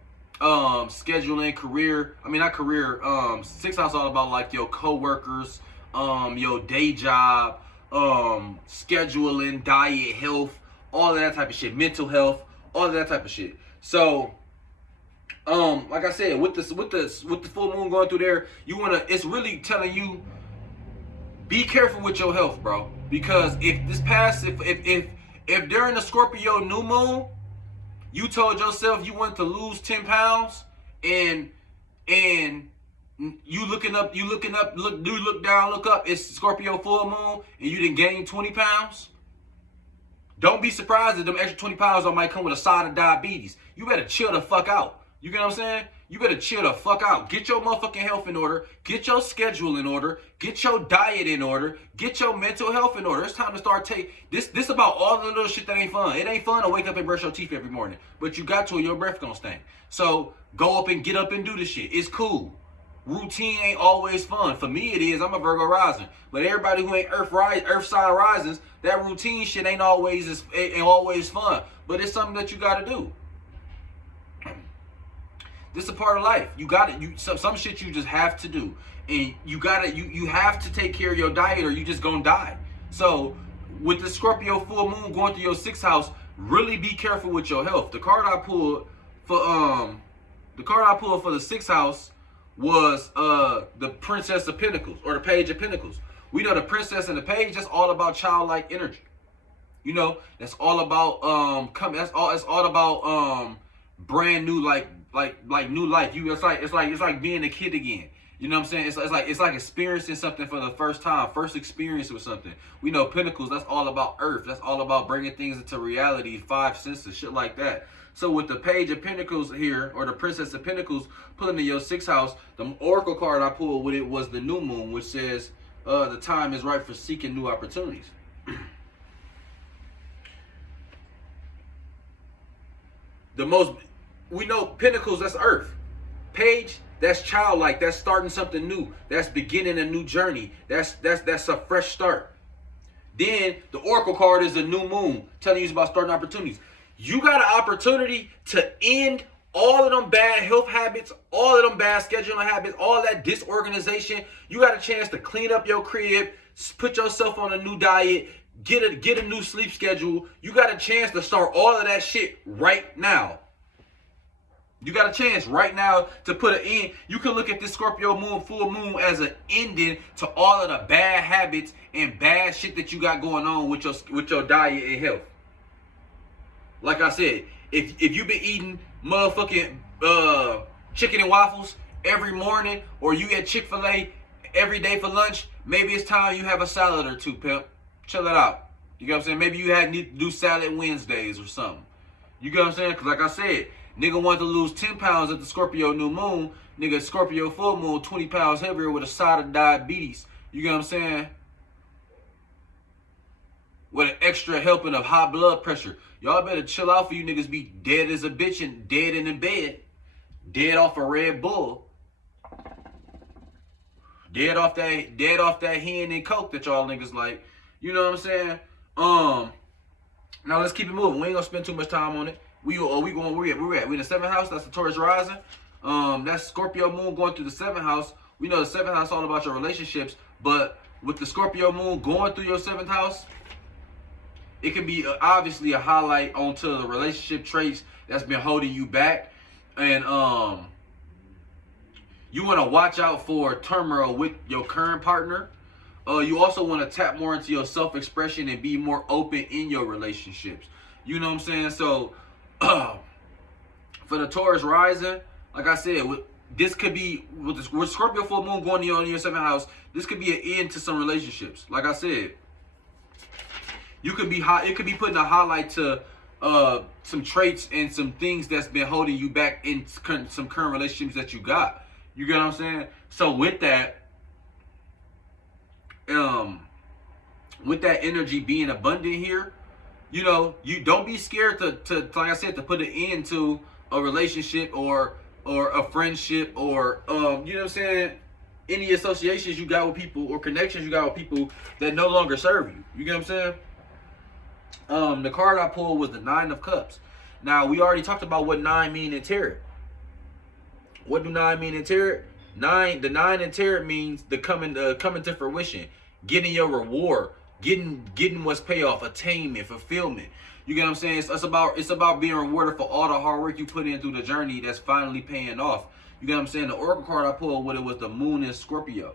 scheduling, career. I mean, not career. 6th house is all about like your co-workers, your day job, scheduling, diet, health, all of that type of shit, mental health, all of that type of shit. So, like I said, with the full moon going through there, it's really telling you, be careful with your health, bro. Because if during the Scorpio new moon, you told yourself you wanted to lose 10 pounds and you look down, look up, it's Scorpio full moon and you didn't gain 20 pounds. Don't be surprised that them extra 20 pounds might come with a side of diabetes. You better chill the fuck out. You get what I'm saying? You better chill the fuck out. Get your motherfucking health in order. Get your schedule in order. Get your diet in order. Get your mental health in order. It's time to start this about all the little shit that ain't fun. It ain't fun to wake up and brush your teeth every morning. But you got to or your breath gonna stink. So go up and get up and do this shit. It's cool. Routine ain't always fun. For me it is. I'm a Virgo rising. But everybody who ain't earth sign risings, that routine shit ain't always fun. But it's something that you gotta do. This is a part of life. You got it. Some shit you just have to do, and you have to take care of your diet, or you just gonna die. So, with the Scorpio full moon going through your 6th house, really be careful with your health. The card I pulled for the 6th house was the Princess of Pentacles or the Page of Pentacles. We know the Princess and the Page. That's all about childlike energy. You know, that's all about It's all about brand new like new life. It's like being a kid again. You know what I'm saying? It's like experiencing something for the first time, first experience with something. We know Pentacles, that's all about earth. That's all about bringing things into reality, 5 senses, shit like that. So with the Page of Pentacles here, or the Princess of Pentacles pulling in your 6th house, the oracle card I pulled with it was the new moon, which says the time is right for seeking new opportunities. We know Pentacles, that's earth. Page, that's childlike. That's starting something new. That's beginning a new journey. That's a fresh start. Then the oracle card is the new moon, telling you about starting opportunities. You got an opportunity to end all of them bad health habits, all of them bad scheduling habits, all that disorganization. You got a chance to clean up your crib, put yourself on a new diet, get a new sleep schedule. You got a chance to start all of that shit right now. You got a chance right now to put an end. You can look at this Scorpio moon, full moon, as an ending to all of the bad habits and bad shit that you got going on with your diet and health. Like I said, if you've been eating motherfucking chicken and waffles every morning, or you get Chick-fil-A every day for lunch, maybe it's time you have a salad or two, pimp. Chill it out. You know what I'm saying? Maybe you need to do salad Wednesdays or something. You get what I'm saying? Because like I said, nigga wanted to lose 10 pounds at the Scorpio new moon. Nigga, Scorpio full moon, 20 pounds heavier with a side of diabetes. You get what I'm saying? With an extra helping of high blood pressure. Y'all better chill out for you niggas be dead as a bitch and dead in the bed. Dead off a Red Bull. Dead off that hen and coke that y'all niggas like. You know what I'm saying? Now let's keep it moving. We ain't gonna spend too much time on it. We in the seventh house. That's the Taurus rising. That's Scorpio moon going through the seventh house. We know the seventh house is all about your relationships, but with the Scorpio moon going through your seventh house, it can be obviously a highlight onto the relationship traits that's been holding you back, and you want to watch out for turmoil with your current partner. You also want to tap more into your self-expression and be more open in your relationships. You know what I'm saying? So, for the Taurus rising, like I said, this could be with Scorpio full moon going on in your seventh house. This could be an end to some relationships. Like I said, it could be putting a highlight to some traits and some things that's been holding you back in some current relationships that you got. You get what I'm saying? So with that energy being abundant here, you know, you don't be scared to like I said, to put an end to a relationship or a friendship or you know what I'm saying, any associations you got with people or connections you got with people that no longer serve you. You get what I'm saying? The card I pulled was the Nine of Cups. Now we already talked about what 9 mean in tarot. What do 9 mean in tarot? The 9 in tarot means the coming to fruition, getting your reward, getting what's payoff, attainment, fulfillment. You get what I'm saying? It's about being rewarded for all the hard work you put in through the journey that's finally paying off. You get what I'm saying? The Oracle card I pulled with it was the Moon in Scorpio.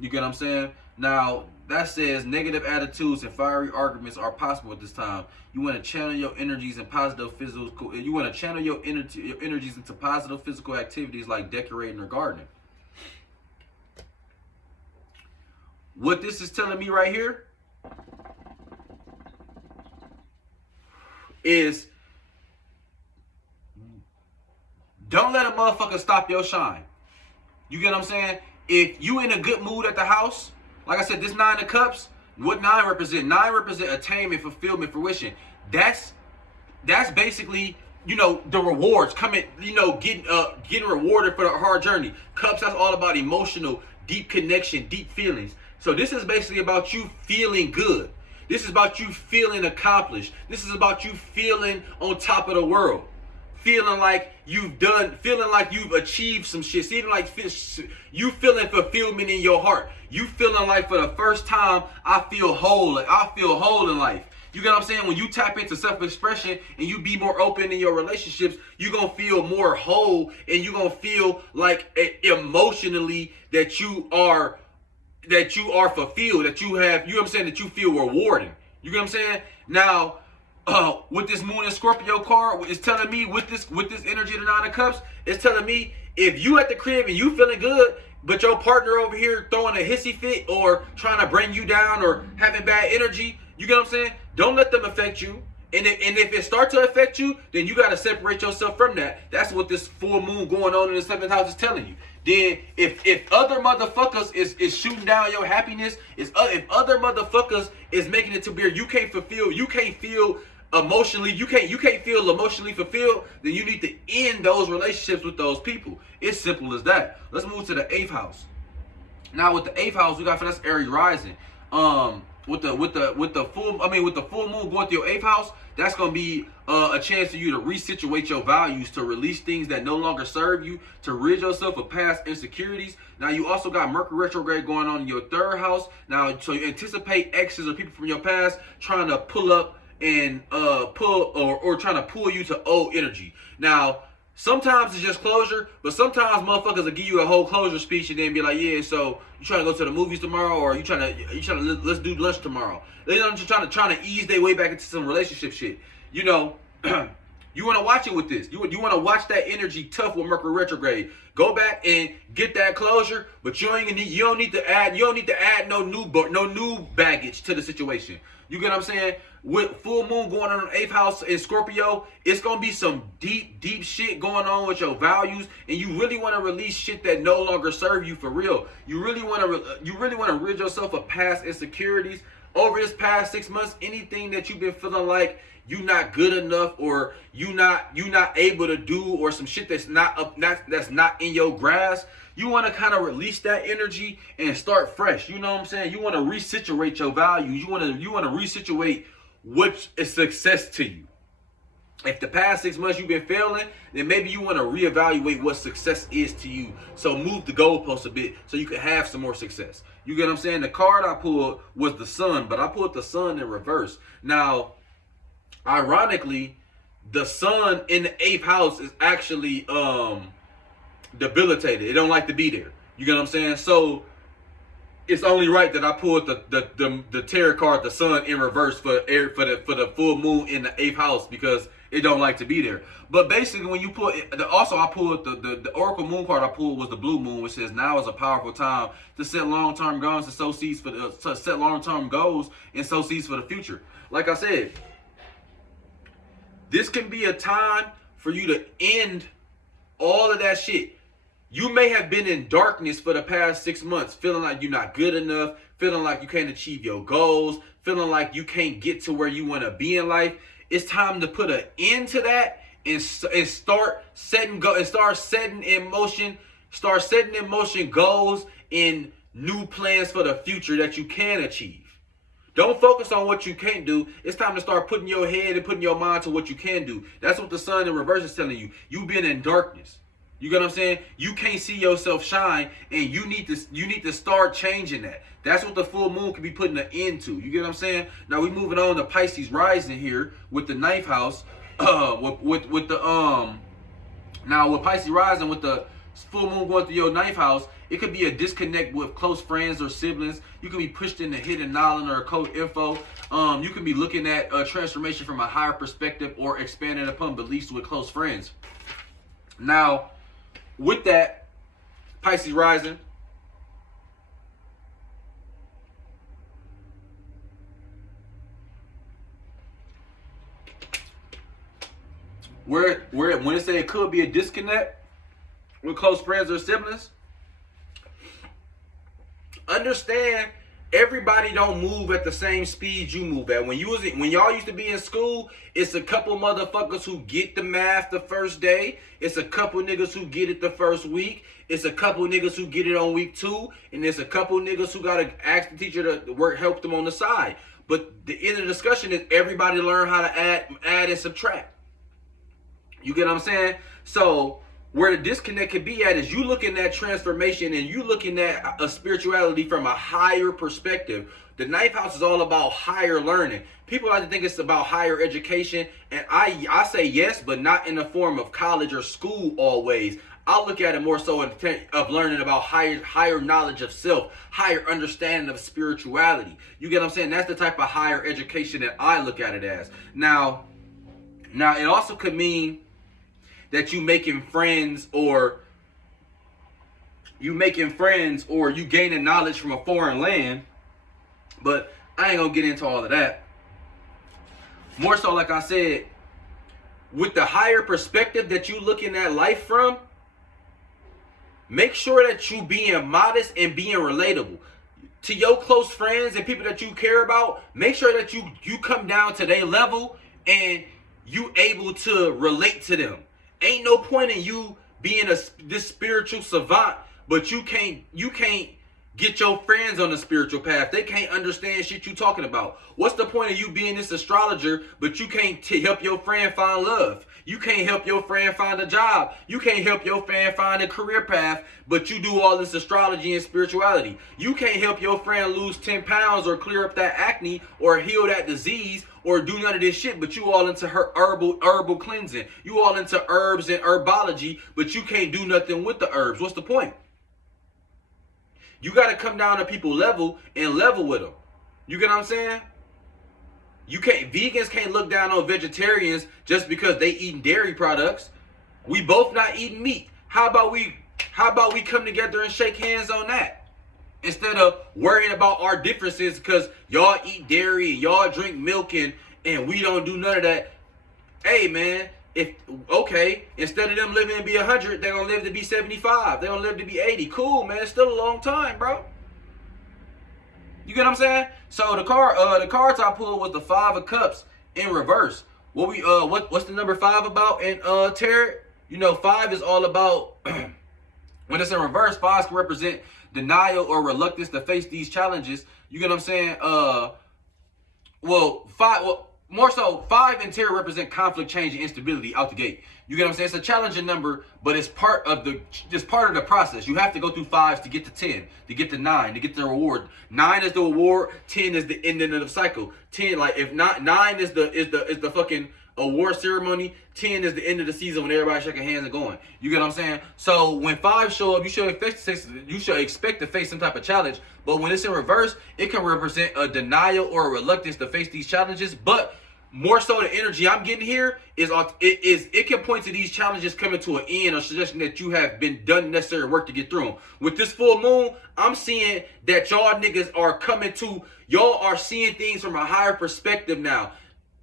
You get what I'm saying? Now that says negative attitudes and fiery arguments are possible at this time. You want to channel your energies and positive physical. You want to channel your energies into positive physical activities like decorating or gardening. What this is telling me right here is don't let a motherfucker stop your shine. You get what I'm saying? If you in a good mood at the house, like I said, this 9 of Cups, what 9 represent? 9 represent attainment, fulfillment, fruition. That's basically, you know, the rewards coming, you know, getting rewarded for the hard journey. Cups, that's all about emotional, deep connection, deep feelings. So this is basically about you feeling good. This is about you feeling accomplished. This is about you feeling on top of the world. Feeling like you've achieved some shit. Feeling like you feeling fulfillment in your heart. You feeling like for the first time, I feel whole. Like I feel whole in life. You get what I'm saying? When you tap into self-expression and you be more open in your relationships, you're going to feel more whole, and you're going to feel like emotionally that you are fulfilled, that you have, you know what I'm saying, that you feel rewarding. You get what I'm saying? Now, with this Moon and Scorpio card, it's telling me with this energy of the 9 of Cups, it's telling me if you at the crib and you feeling good, but your partner over here throwing a hissy fit or trying to bring you down or having bad energy, you get what I'm saying? Don't let them affect you. And if it starts to affect you, then you got to separate yourself from that. That's what this full moon going on in the 7th house is telling you. Then if other motherfuckers is shooting down your happiness, if other motherfuckers is making it to where you can't feel emotionally, you can't feel emotionally fulfilled, then you need to end those relationships with those people. It's simple as that. Let's move to the 8th house. Now with the 8th house, we got, for that's Aries rising. With the full moon going through your 8th house, that's gonna be a chance for you to resituate your values, to release things that no longer serve you, to rid yourself of past insecurities. Now you also got Mercury retrograde going on in your 3rd house. Now, so you anticipate exes or people from your past trying to pull up and trying to pull you to old energy. Now, sometimes it's just closure, but sometimes motherfuckers will give you a whole closure speech and then be like, yeah, so you trying to go to the movies tomorrow, or you trying to let's do lunch tomorrow. They're just trying to ease their way back into some relationship shit. You know, you want to watch it with this. You want to watch that energy tough with Mercury retrograde. Go back and get that closure, but you don't need to add no new baggage to the situation. You get what I'm saying? With full moon going on in the 8th house in Scorpio, it's gonna be some deep shit going on with your values, and you really want to release shit that no longer serve you for real. You really want to rid yourself of past insecurities. Over this past 6 months, anything that you've been feeling like you not good enough, or you not able to do, or some shit that's not in your grasp, you want to kind of release that energy and start fresh. You know what I'm saying? You want to resituate your values. You want to resituate what is success to you. If the past 6 months you've been failing, then maybe you want to reevaluate what success is to you. So move the goalpost a bit so you can have some more success. You get what I'm saying? The card I pulled was the sun, but I pulled the sun in reverse. Now, ironically, the sun in the 8th house is actually debilitated. It don't like to be there. You get what I'm saying? So it's only right that I pulled the tarot card, the sun in reverse for the full moon in the 8th house, because it don't like to be there. But basically, when you pull it, also I pulled the oracle moon card I pulled was the blue moon, which says now is a powerful time to set long-term goals and sow seeds for to set long-term goals and sow seeds for the future. Like I said, this can be a time for you to end all of that shit. You may have been in darkness for the past 6 months, feeling like you're not good enough, feeling like you can't achieve your goals, feeling like you can't get to where you want to be in life. It's time to put an end to that and start setting in motion goals and new plans for the future that you can achieve. Don't focus on what you can't do. It's time to start putting your head and putting your mind to what you can do. That's what the sun in reverse is telling you. You've been in darkness. You get what I'm saying? You can't see yourself shine, and you need to start changing that. That's what the full moon can be putting an end to. You get what I'm saying? Now we moving on to Pisces rising here with the 9th house. With Pisces rising with the full moon going through your 9th house, it could be a disconnect with close friends or siblings. You can be pushed into hidden knowledge or code info. You can be looking at a transformation from a higher perspective or expanding upon beliefs with close friends. Now, with that, Pisces rising, when it say it could be a disconnect with close friends or siblings, understand everybody don't move at the same speed you move at. When y'all used to be in school, it's a couple motherfuckers who get the math the first day. It's a couple niggas who get it the first week. It's a couple niggas who get it on week 2. And there's a couple niggas who gotta ask the teacher to help them on the side. But the end of the discussion is everybody learn how to add and subtract. You get what I'm saying? So where the disconnect could be at is you looking at transformation and you looking at a spirituality from a higher perspective. The 9th house is all about higher learning. People like to think it's about higher education, and I say yes, but not in the form of college or school always. I look at it more so in of learning about higher knowledge of self, higher understanding of spirituality. You get what I'm saying? That's the type of higher education that I look at it as. Now it also could mean that you making friends or you gaining knowledge from a foreign land, but I ain't gonna get into all of that. More so, like I said, with the higher perspective that you looking at life from, make sure that you being modest and being relatable to your close friends and people that you care about. Make sure that you come down to their level and you able to relate to them. Ain't no point in you being this spiritual savant, but you can't get your friends on the spiritual path. They can't understand shit you talking about. What's the point of you being this astrologer, but you can't help your friend find love? You can't help your friend find a job. You can't help your friend find a career path, but you do all this astrology and spirituality. You can't help your friend lose 10 pounds or clear up that acne or heal that disease or do none of this shit, but you all into her herbal cleansing. You all into herbs and herbology, but you can't do nothing with the herbs. What's the point? You got to come down to people's level and level with them. You get what I'm saying? Vegans can't look down on vegetarians just because they eating dairy products. We both not eating meat. How about we come together and shake hands on that? Instead of worrying about our differences because y'all eat dairy and y'all drink milk and we don't do none of that. Hey man, instead of them living to be 100, they're gonna live to be 75. They're gonna live to be 80. Cool, man. It's still a long time, bro. You get what I'm saying? So the cards I pulled was the 5 of Cups in reverse. What's the number 5 about in tarot? You know, 5 is all about when it's in reverse. 5 can represent denial or reluctance to face these challenges. You get what I'm saying? more so, 5 and terror represent conflict, change, and instability out the gate. You get what I'm saying? It's a challenging number, but it's part of the process. You have to go through 5s to get to 10, to get to 9, to get the reward. 9 is the reward, 10 is the ending of the cycle. 10, like if not 9 is the fucking award ceremony, 10 is the end of the season when everybody's shaking hands and going. You get what I'm saying? So when 5 show up, you should expect to face some type of challenge. But when it's in reverse, it can represent a denial or a reluctance to face these challenges. But more so, the energy I'm getting here is it can point to these challenges coming to an end, or suggesting that you have been done necessary work to get through them. With this full moon, I'm seeing that y'all niggas are y'all are seeing things from a higher perspective now.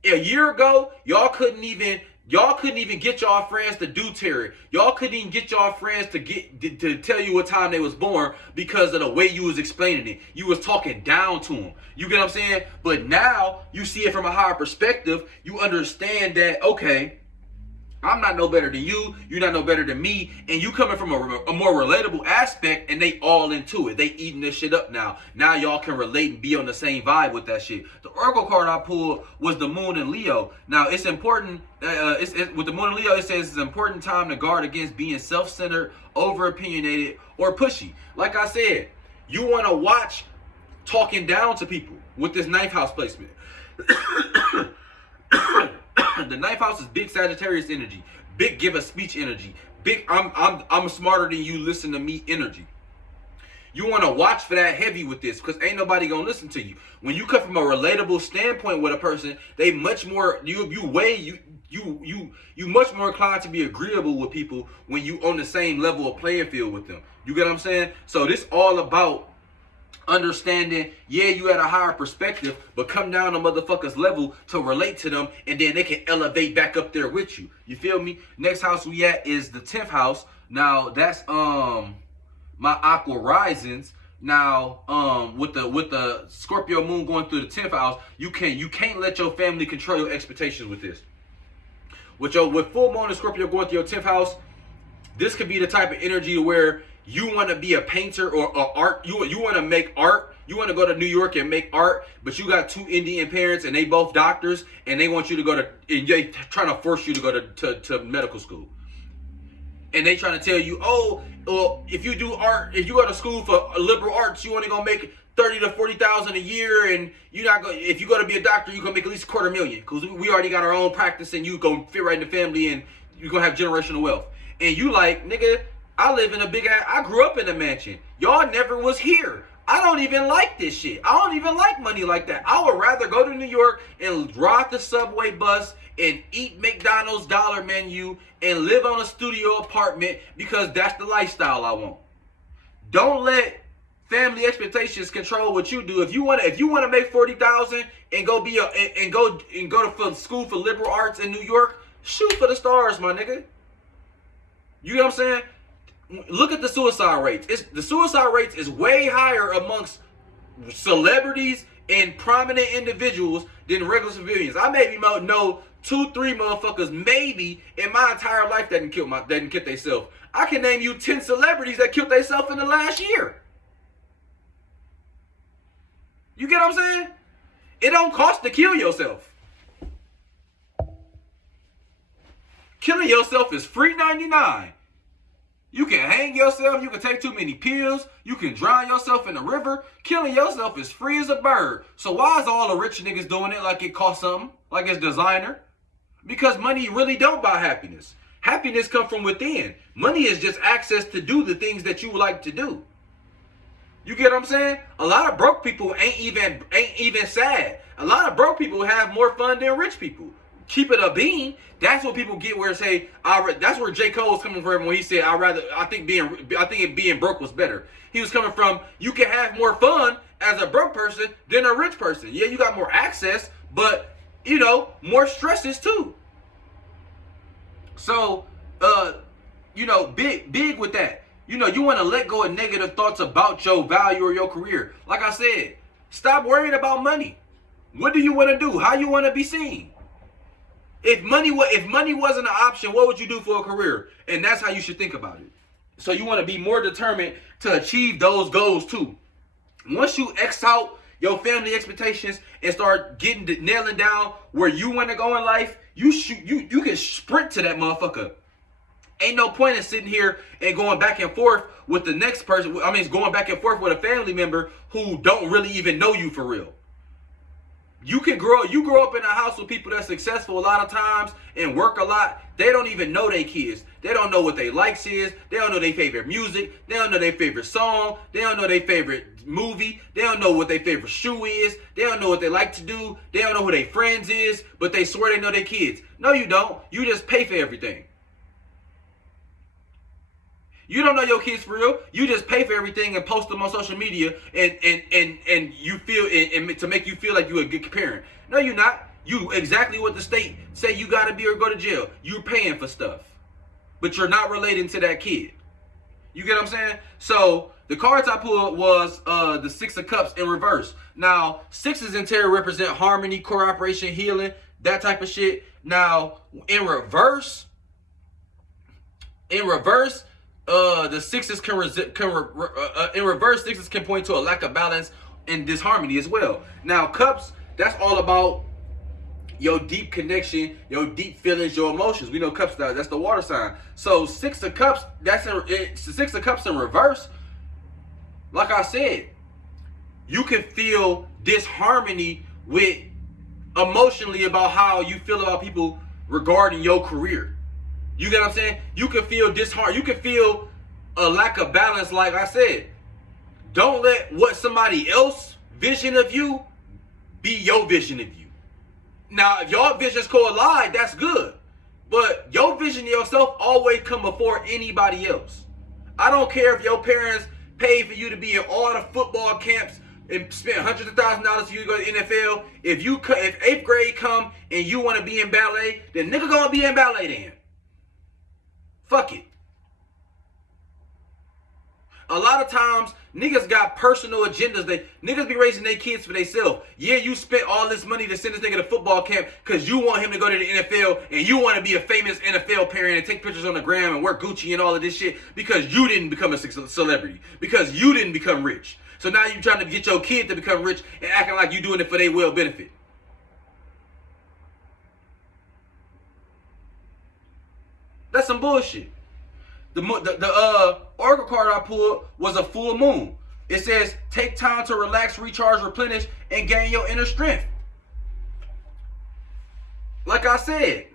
A year ago, y'all couldn't even get y'all friends to do tarot. Y'all couldn't even get y'all friends to tell you what time they was born because of the way you was explaining it. You was talking down to them. You get what I'm saying? But now you see it from a higher perspective. You understand that, okay, I'm not no better than you. You're not no better than me. And you coming from a more relatable aspect, and they all into it. They eating this shit up now. Now y'all can relate and be on the same vibe with that shit. The oracle card I pulled was the moon in Leo. Now it's important. With the moon in Leo, it says it's an important time to guard against being self-centered, over-opinionated, or pushy. Like I said, you want to watch talking down to people with this 9th house placement. The 9th house is big Sagittarius energy, big give a speech energy, big I'm smarter than you, listen to me energy. You want to watch for that heavy with this, because ain't nobody gonna listen to you. When you come from a relatable standpoint with a person, they much more you much more inclined to be agreeable with people when you on the same level of playing field with them. You get what I'm saying? So this all about understanding, yeah, you at a higher perspective, but come down to motherfuckers level to relate to them, and then they can elevate back up there with you. You feel me? Next house we at is the 10th house. Now that's my aqua risings. Now with the Scorpio moon going through the 10th house, you can't let your family control your expectations with this. With full moon and Scorpio going through your 10th house, this could be the type of energy where you want to be a painter or art. You want to make art. You want to go to New York and make art, but you got 2 Indian parents and they both doctors, and they want you to go to, and they trying to force you to go to medical school. And they trying to tell you, well, if you do art, if you go to school for liberal arts, you only gonna make 30 to 40,000 a year, and you're not going. If you go to be a doctor, you gonna make at least $250,000, because we already got our own practice, and you gonna fit right in the family, and you gonna have generational wealth. And you like, nigga, I live in a big ass, I grew up in a mansion. Y'all never was here. I don't even like this shit. I don't even like money like that. I would rather go to New York and ride the subway bus and eat McDonald's dollar menu and live on a studio apartment, because that's the lifestyle I want. Don't let family expectations control what you do. If you want to make 40,000 and go to school for liberal arts in New York, shoot for the stars, my nigga. You know what I'm saying? Look at the suicide rates. The suicide rates is way higher amongst celebrities and prominent individuals than regular civilians. I maybe know 2-3 motherfuckers maybe in my entire life that didn't kill themselves. I can name you 10 celebrities that killed themselves in the last year. You get what I'm saying? It don't cost to kill yourself. Killing yourself is free 99. You can hang yourself, you can take too many pills, you can drown yourself in the river. Killing yourself is free as a bird. So why is all the rich niggas doing it like it costs something? Like it's designer? Because money really don't buy happiness. Happiness comes from within. Money is just access to do the things that you like to do. You get what I'm saying? A lot of broke people ain't even sad. A lot of broke people have more fun than rich people. Keep it a bean. That's what people get where it say. That's where J. Cole was coming from when he said, I think being broke was better. He was coming from, you can have more fun as a broke person than a rich person. Yeah, you got more access, but more stresses too. So, big with that. You want to let go of negative thoughts about your value or your career. Like I said, stop worrying about money. What do you want to do? How you want to be seen? If money wasn't an option, what would you do for a career? And that's how you should think about it. So you want to be more determined to achieve those goals too. Once you X out your family expectations and start nailing down where you want to go in life, you can sprint to that motherfucker. Ain't no point in sitting here and going back and forth with the next person. I mean, it's going back and forth with a family member who don't really even know you for real. You grow up in a house with people that's successful a lot of times and work a lot. They don't even know their kids. They don't know what they likes is. They don't know their favorite music. They don't know their favorite song. They don't know their favorite movie. They don't know what their favorite shoe is. They don't know what they like to do. They don't know who their friends is, but they swear they know their kids. No, you don't. You just pay for everything. You don't know your kids for real. You just pay for everything and post them on social media and you feel and to make you feel like you're a good parent. No, you're not. You exactly what the state say you gotta be or go to jail. You're paying for stuff. But you're not relating to that kid. You get what I'm saying? So the cards I pulled was the Six of Cups in reverse. Now, sixes in tarot represent harmony, cooperation, healing, that type of shit. Now, in reverse, the sixes in reverse, sixes can point to a lack of balance and disharmony as well. Now, cups, that's all about your deep connection, your deep feelings, your emotions. We know cups, that's the water sign. So Six of Cups, Six of Cups in reverse. Like I said, you can feel disharmony with emotionally about how you feel about people regarding your career. You get what I'm saying? You can feel disheartened. You can feel a lack of balance. Like I said, don't let what somebody else vision of you be your vision of you. Now, if your visions collide, that's good. But your vision of yourself always come before anybody else. I don't care if your parents pay for you to be in all the football camps and spend hundreds of thousands of dollars for you to go to the NFL. If 8th grade come and you want to be in ballet, then nigga gonna be in ballet then. Fuck it. A lot of times, niggas got personal agendas. Niggas be raising their kids for themselves. Yeah, you spent all this money to send this nigga to football camp because you want him to go to the NFL and you want to be a famous NFL parent and take pictures on the gram and wear Gucci and all of this shit because you didn't become a celebrity. Because you didn't become rich. So now you're trying to get your kid to become rich and acting like you're doing it for their well benefit. That's some bullshit. The oracle card I pulled was a full moon. It says, take time to relax, recharge, replenish, and gain your inner strength. Like I said,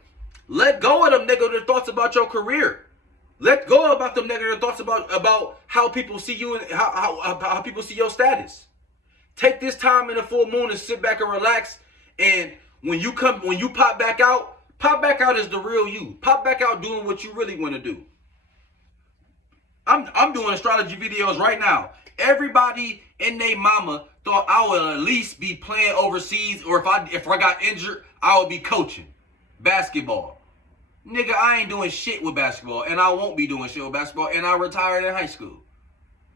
let go of them negative thoughts about your career. Let go about them negative thoughts about how people see you and how people see your status. Take this time in the full moon and sit back and relax. And when you pop back out as the real you. Pop back out doing what you really want to do. I'm doing astrology videos right now. Everybody and their mama thought I would at least be playing overseas, or if I got injured, I would be coaching basketball. Nigga, I ain't doing shit with basketball, and I won't be doing shit with basketball, and I retired in high school.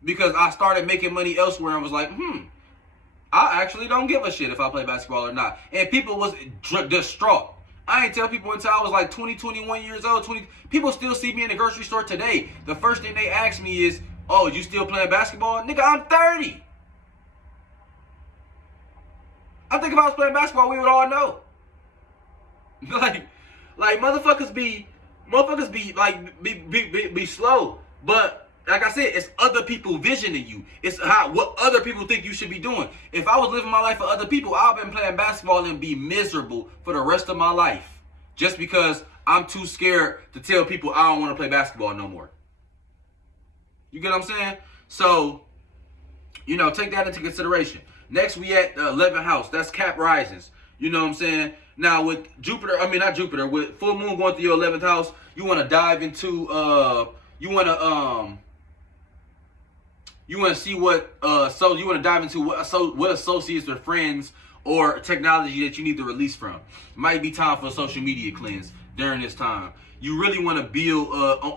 Because I started making money elsewhere and was like, I actually don't give a shit if I play basketball or not. And people was distraught. I ain't tell people until I was like 20, 21 years old. People still see me in the grocery store today. The first thing they ask me is, oh, you still playing basketball? Nigga, I'm 30. I think if I was playing basketball, we would all know. like motherfuckers be slow. But like I said, it's other people visioning you. It's what other people think you should be doing. If I was living my life for other people, I've been playing basketball and be miserable for the rest of my life. Just because I'm too scared to tell people I don't want to play basketball no more. You get what I'm saying? So, take that into consideration. Next, we at the 11th house. That's Cap Risings. You know what I'm saying? Now, with with full moon going through your 11th house, you want to dive into, you want to see what you want to dive into what associates or friends or technology that you need to release from. Might be time for a social media cleanse during this time. You really want to build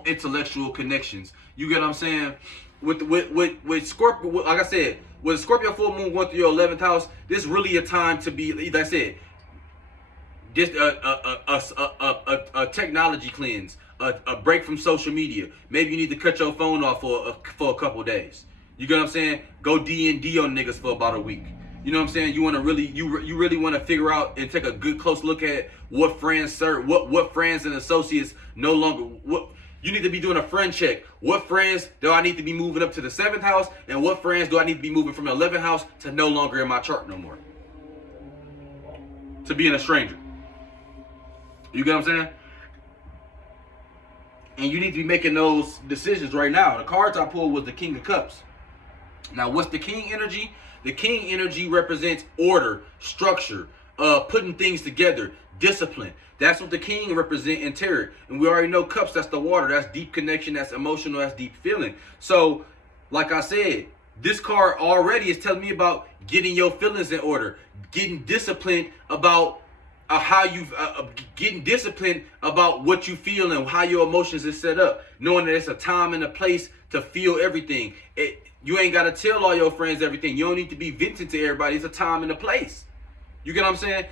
intellectual connections. You get what I'm saying? With Scorpio, like I said, with Scorpio full moon going through your 11th house, this is really a time to be, like I said, just a technology cleanse, a break from social media. Maybe you need to cut your phone off for a couple days. You get what I'm saying? Go D&D on niggas for about a week. You know what I'm saying? You want to really, you really want to figure out and take a good close look at what friends serve, what friends and associates no longer, what you need to be doing a friend check. What friends do I need to be moving up to the 7th house, and what friends do I need to be moving from the 11th house to no longer in my chart no more, to being a stranger. You get what I'm saying? And you need to be making those decisions right now. The cards I pulled was the King of Cups. Now, what's the King energy? The King energy represents order, structure, putting things together, discipline. That's what the King represents in tarot. And we already know Cups, that's the water. That's deep connection, that's emotional, that's deep feeling. So, like I said, this card already is telling me about getting your feelings in order, getting disciplined about how you getting disciplined about what you feel and how your emotions is set up, knowing that it's a time and a place to feel everything. You ain't got to tell all your friends everything. You don't need to be venting to everybody. It's a time and a place. You get what I'm saying?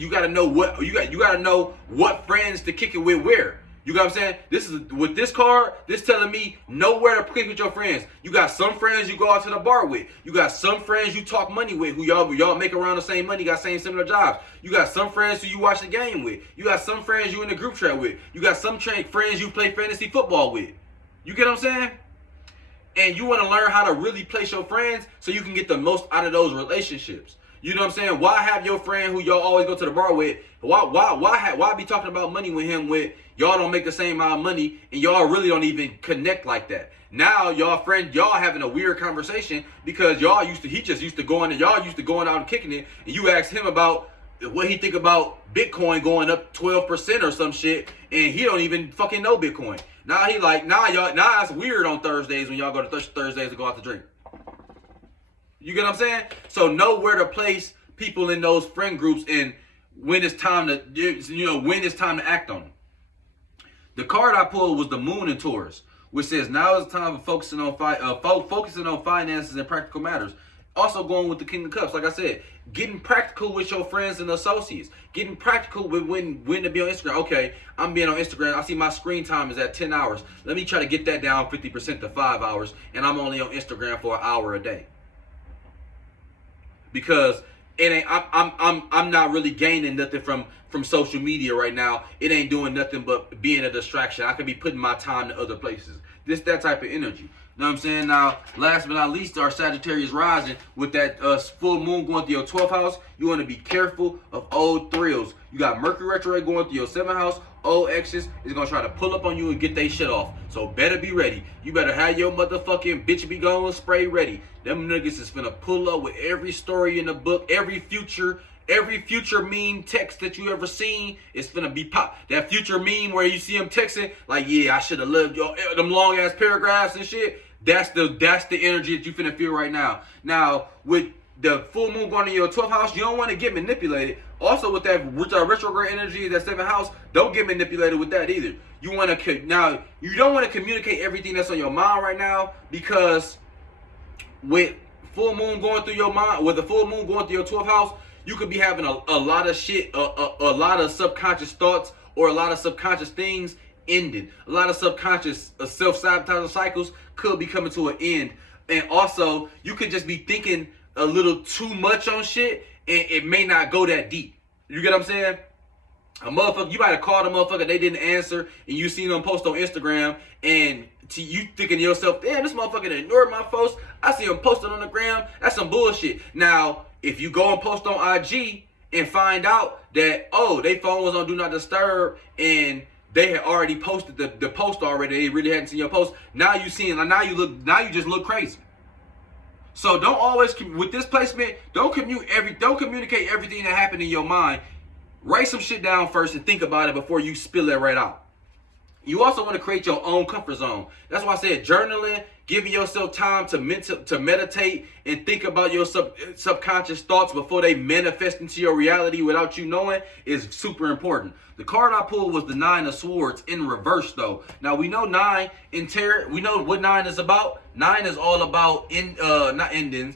You got to know what you got to know what friends to kick it with where. You got what I'm saying? This is with this card, this telling me know where to kick with your friends. You got some friends you go out to the bar with. You got some friends you talk money with who y'all make around the same money, got same similar jobs. You got some friends who you watch the game with. You got some friends you in the group chat with. You got some friends you play fantasy football with. You get what I'm saying? And you want to learn how to really place your friends so you can get the most out of those relationships. You know what I'm saying? Why have your friend who y'all always go to the bar with? Why be talking about money with him with y'all don't make the same amount of money and y'all really don't even connect like that? Now y'all having a weird conversation because he just used to going and y'all used to going out and kicking it, and you asked him about what he think about Bitcoin going up 12% or some shit, and he don't even fucking know Bitcoin. Now he like, now it's weird on Thursdays when y'all go to Thursdays to go out to drink. You get what I'm saying? So know where to place people in those friend groups and when it's time to, when it's time to act on them. The card I pulled was the Moon in Taurus, which says now is the time for focusing on finances and practical matters. Also going with the King of Cups, like I said, getting practical with your friends and associates. Getting practical with when to be on Instagram. Okay, I'm being on Instagram. I see my screen time is at 10 hours. Let me try to get that down 50% to 5 hours, and I'm only on Instagram for an hour a day. Because it ain't, I'm not really gaining nothing from social media right now. It ain't doing nothing but being a distraction. I could be putting my time to other places. That type of energy. You know what I'm saying? Now, last but not least, our Sagittarius rising with that full moon going through your 12th house. You want to be careful of old thrills. You got Mercury retrograde going through your 7th house. Old exes is going to try to pull up on you and get they shit off. So better be ready. You better have your motherfucking bitch be gone spray ready. Them niggas is finna pull up with every story in the book, every future meme text that you ever seen is finna be pop. That future meme where you see them texting like, yeah, I should have loved your them long ass paragraphs and shit. That's the energy that you finna feel right now. Now with the full moon going in your 12th house, you don't want to get manipulated. Also with that retrograde energy, that 7th house, don't get manipulated with that either. You want to now you don't want to communicate everything that's on your mind right now, because with full moon going through your mind, with the full moon going through your 12th house, you could be having a lot of shit, a lot of subconscious thoughts or a lot of subconscious things ending. A lot of subconscious self-sabotaging cycles could be coming to an end. And also, you could just be thinking a little too much on shit and it may not go that deep. You get what I'm saying? A motherfucker, you might have called a motherfucker, they didn't answer, and you seen them post on Instagram, and you thinking to yourself, damn, this motherfucker ignored my post. I see him posting on the gram. That's some bullshit. Now, if you go and post on IG and find out that, oh, their phone was on Do Not Disturb and they had already posted the post already, they really hadn't seen your post. Now you just look crazy. So don't always, with this placement, don't communicate everything that happened in your mind. Write some shit down first and think about it before you spill it right out. You also want to create your own comfort zone. That's why I said journaling, giving yourself time to meditate and think about your subconscious thoughts before they manifest into your reality without you knowing is super important. The card I pulled was the 9 of Swords in reverse though. Now we know 9 in tarot, we know what 9 is about. 9 is all about not endings,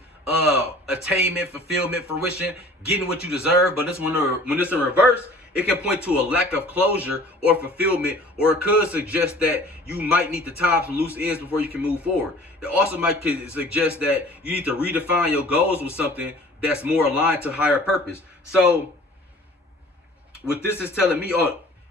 attainment, fulfillment, fruition, getting what you deserve. But when it's in reverse, it can point to a lack of closure or fulfillment, or it could suggest that you might need to tie up some loose ends before you can move forward. It also might suggest that you need to redefine your goals with something that's more aligned to higher purpose. So what this is telling me,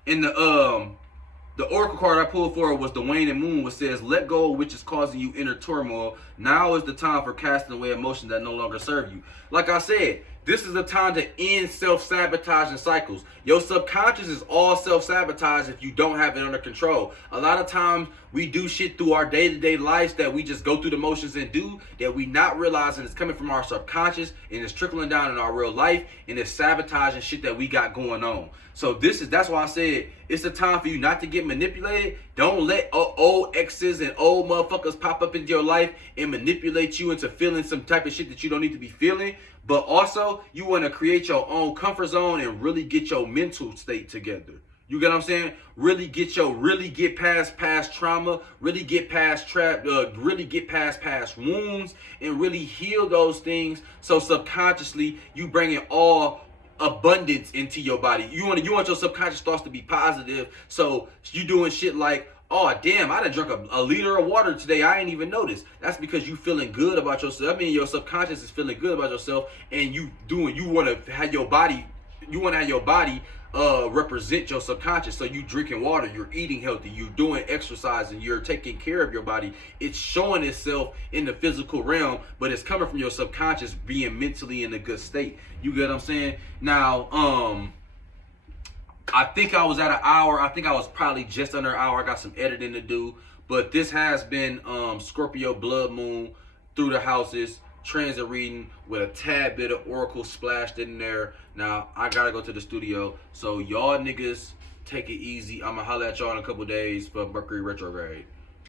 in the oracle card I pulled for was the waning moon, which says, let go of which is causing you inner turmoil. Now is the time for casting away emotions that no longer serve you. Like I said, this is the time to end self-sabotaging cycles. Your subconscious is all self-sabotage if you don't have it under control. A lot of times we do shit through our day-to-day lives that we just go through the motions and do, that we not realizing it's coming from our subconscious and it's trickling down in our real life, and it's sabotaging shit that we got going on. So that's why I said it's a time for you not to get manipulated. Don't let old exes and old motherfuckers pop up into your life and manipulate you into feeling some type of shit that you don't need to be feeling. But also, you want to create your own comfort zone and really get your mental state together. You get what I'm saying? Really get past trauma, really get past past wounds, and really heal those things. So subconsciously, you bring in all abundance into your body. You want your subconscious thoughts to be positive. So you doing shit like, oh damn, I done drunk a liter of water today, I ain't even noticed. That's because you feeling good about yourself. I mean, your subconscious is feeling good about yourself, and you want to have your body represent your subconscious. So you drinking water, you're eating healthy, you're doing exercise, and you're taking care of your body. It's showing itself in the physical realm, but it's coming from your subconscious being mentally in a good state. You get what I'm saying? Now, I think I was at an hour. I think I was probably just under an hour. I got some editing to do. But this has been Scorpio Blood Moon through the houses transit reading with a tad bit of oracle splashed in there. Now, I got to go to the studio. So y'all niggas take it easy. I'm going to holler at y'all in a couple days for Mercury retrograde.